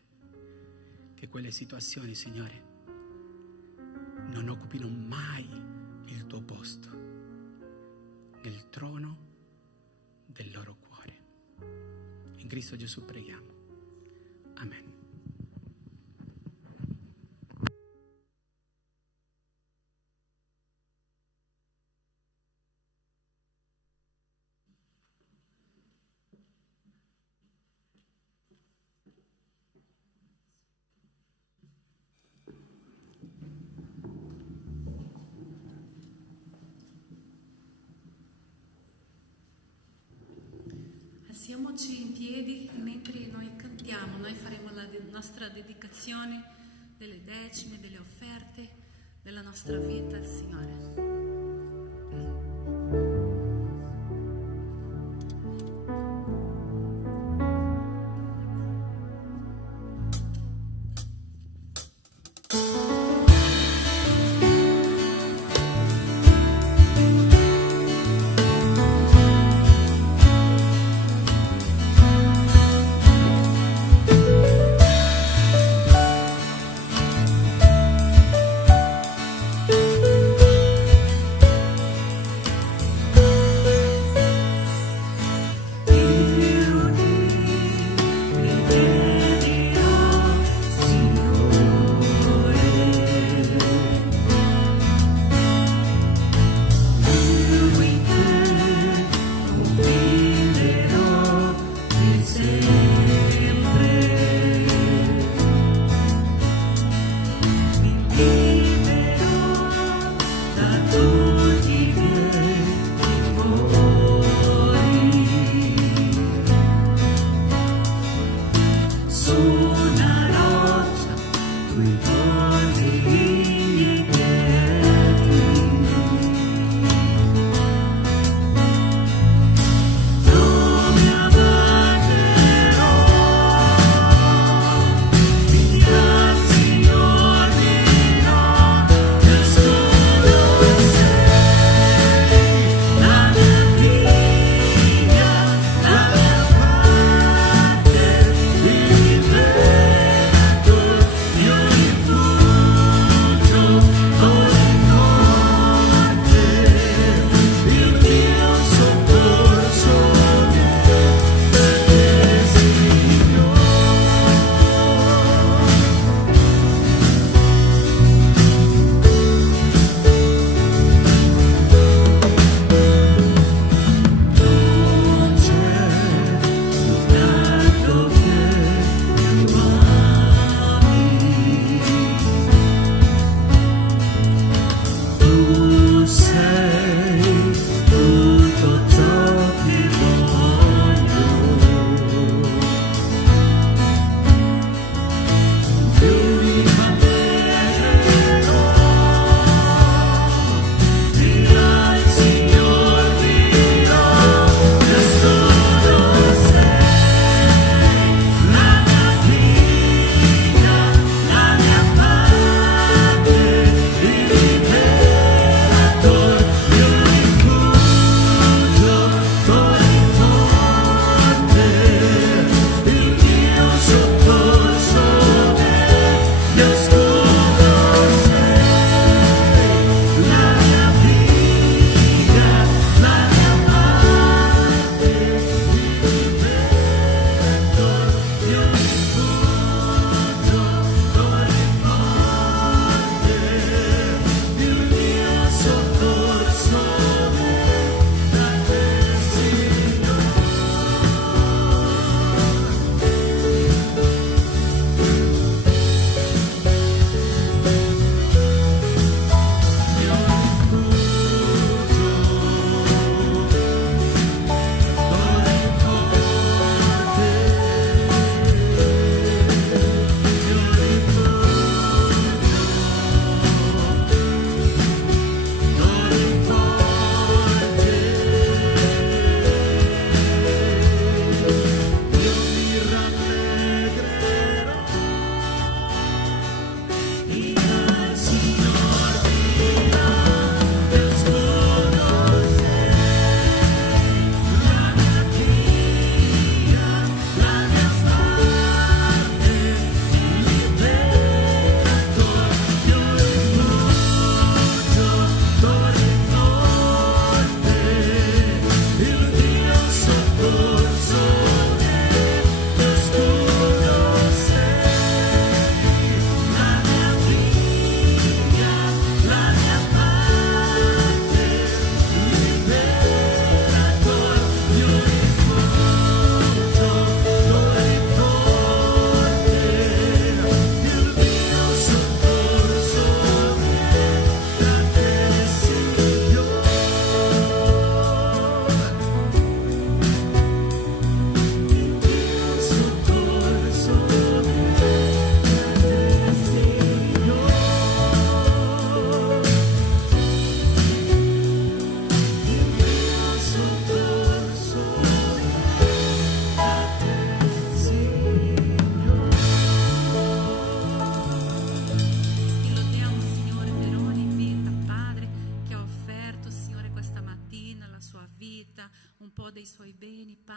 Che quelle situazioni, Signore, non occupino mai il tuo posto nel trono del loro cuore. In Cristo Gesù preghiamo. Amen. Siamoci in piedi e mentre noi cantiamo, noi faremo la nostra dedicazione delle decime, delle offerte, della nostra vita al Signore.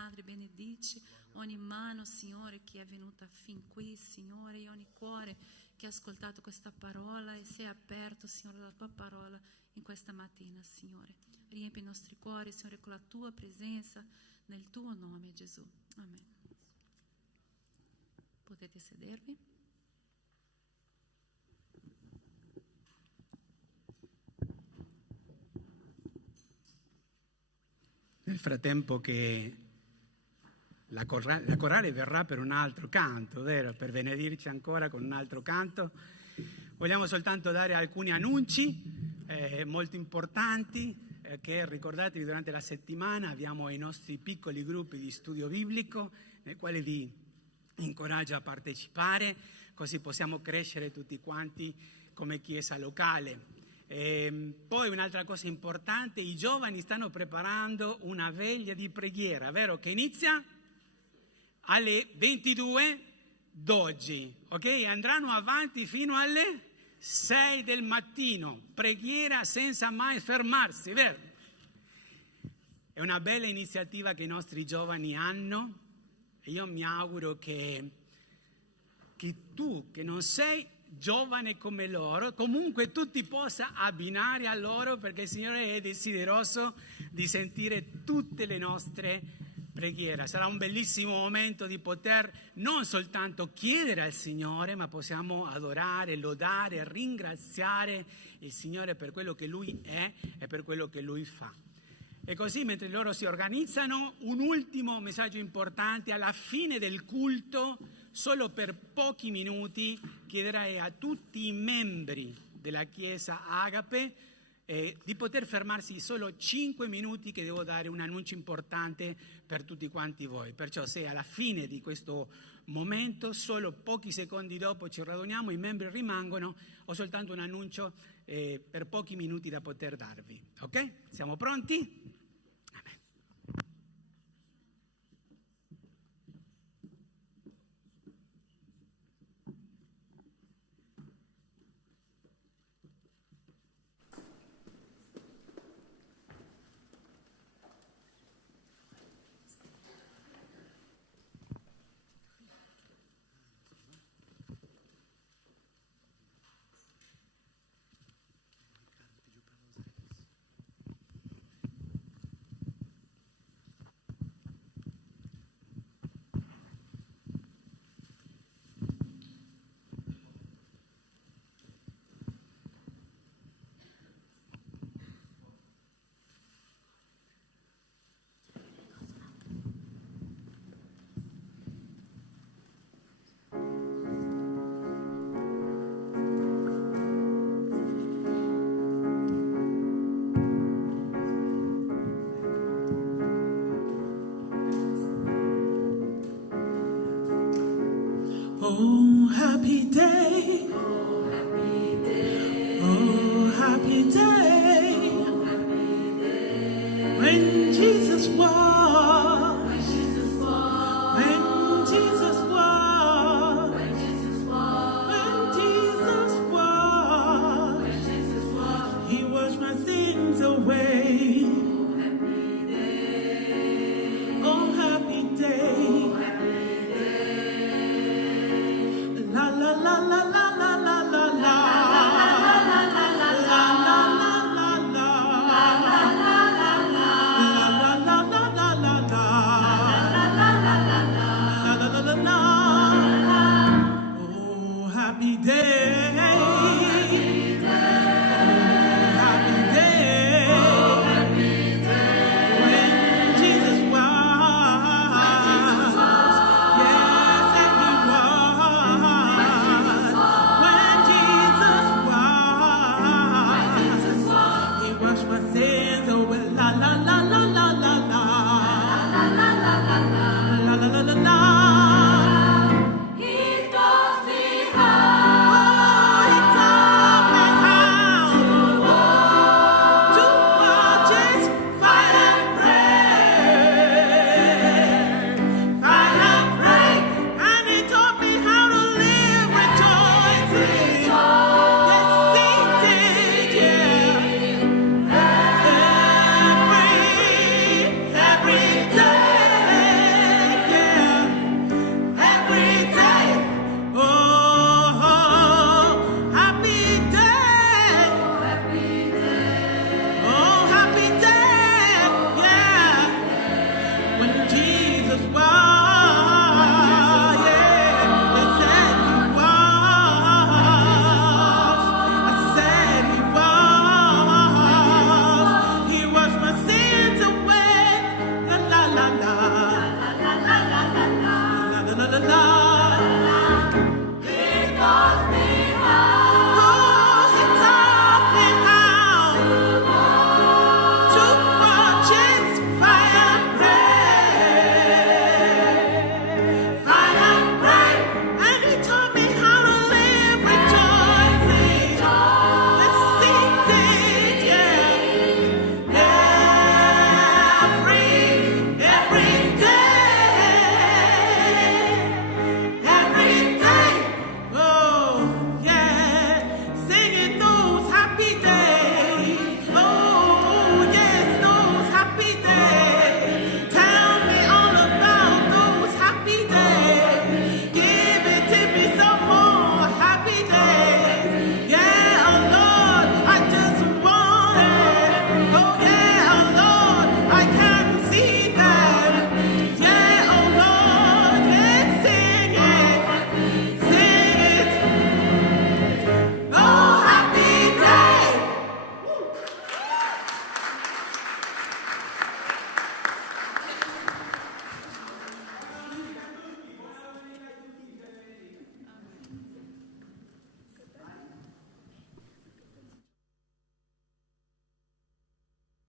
Padre, benedici ogni mano, Signore, che è venuta fin qui, Signore, e ogni cuore che ha ascoltato questa parola e si è aperto, Signore, alla tua parola in questa mattina, Signore. Riempi i nostri cuori, Signore, con la tua presenza, nel tuo nome, Gesù. Amen. Potete sedervi. Nel frattempo che la corale verrà per un altro canto, vero? Per benedirci ancora con un altro canto, vogliamo soltanto dare alcuni annunci molto importanti che ricordatevi durante la settimana abbiamo i nostri piccoli gruppi di studio biblico nei quali vi incoraggio a partecipare, così possiamo crescere tutti quanti come chiesa locale. Poi un'altra cosa importante, i giovani stanno preparando una veglia di preghiera, vero? Che inizia alle 22 d'oggi, ok? Andranno avanti fino alle 6 del mattino, preghiera senza mai fermarsi, vero? È una bella iniziativa che i nostri giovani hanno e io mi auguro che tu, che non sei giovane come loro, comunque tu ti possa abbinare a loro, perché il Signore è desideroso di sentire tutte le nostre preghiere. Sarà un bellissimo momento di poter non soltanto chiedere al Signore, ma possiamo adorare, lodare, ringraziare il Signore per quello che Lui è e per quello che Lui fa. E così, mentre loro si organizzano, un ultimo messaggio importante: alla fine del culto, solo per pochi minuti, chiederei a tutti i membri della Chiesa Agape di poter fermarsi solo 5 minuti, che devo dare un annuncio importante per tutti quanti voi. Perciò se alla fine di questo momento, solo pochi secondi dopo ci raduniamo, i membri rimangono, ho soltanto un annuncio per pochi minuti da poter darvi. Ok? Siamo pronti? Oh, happy day.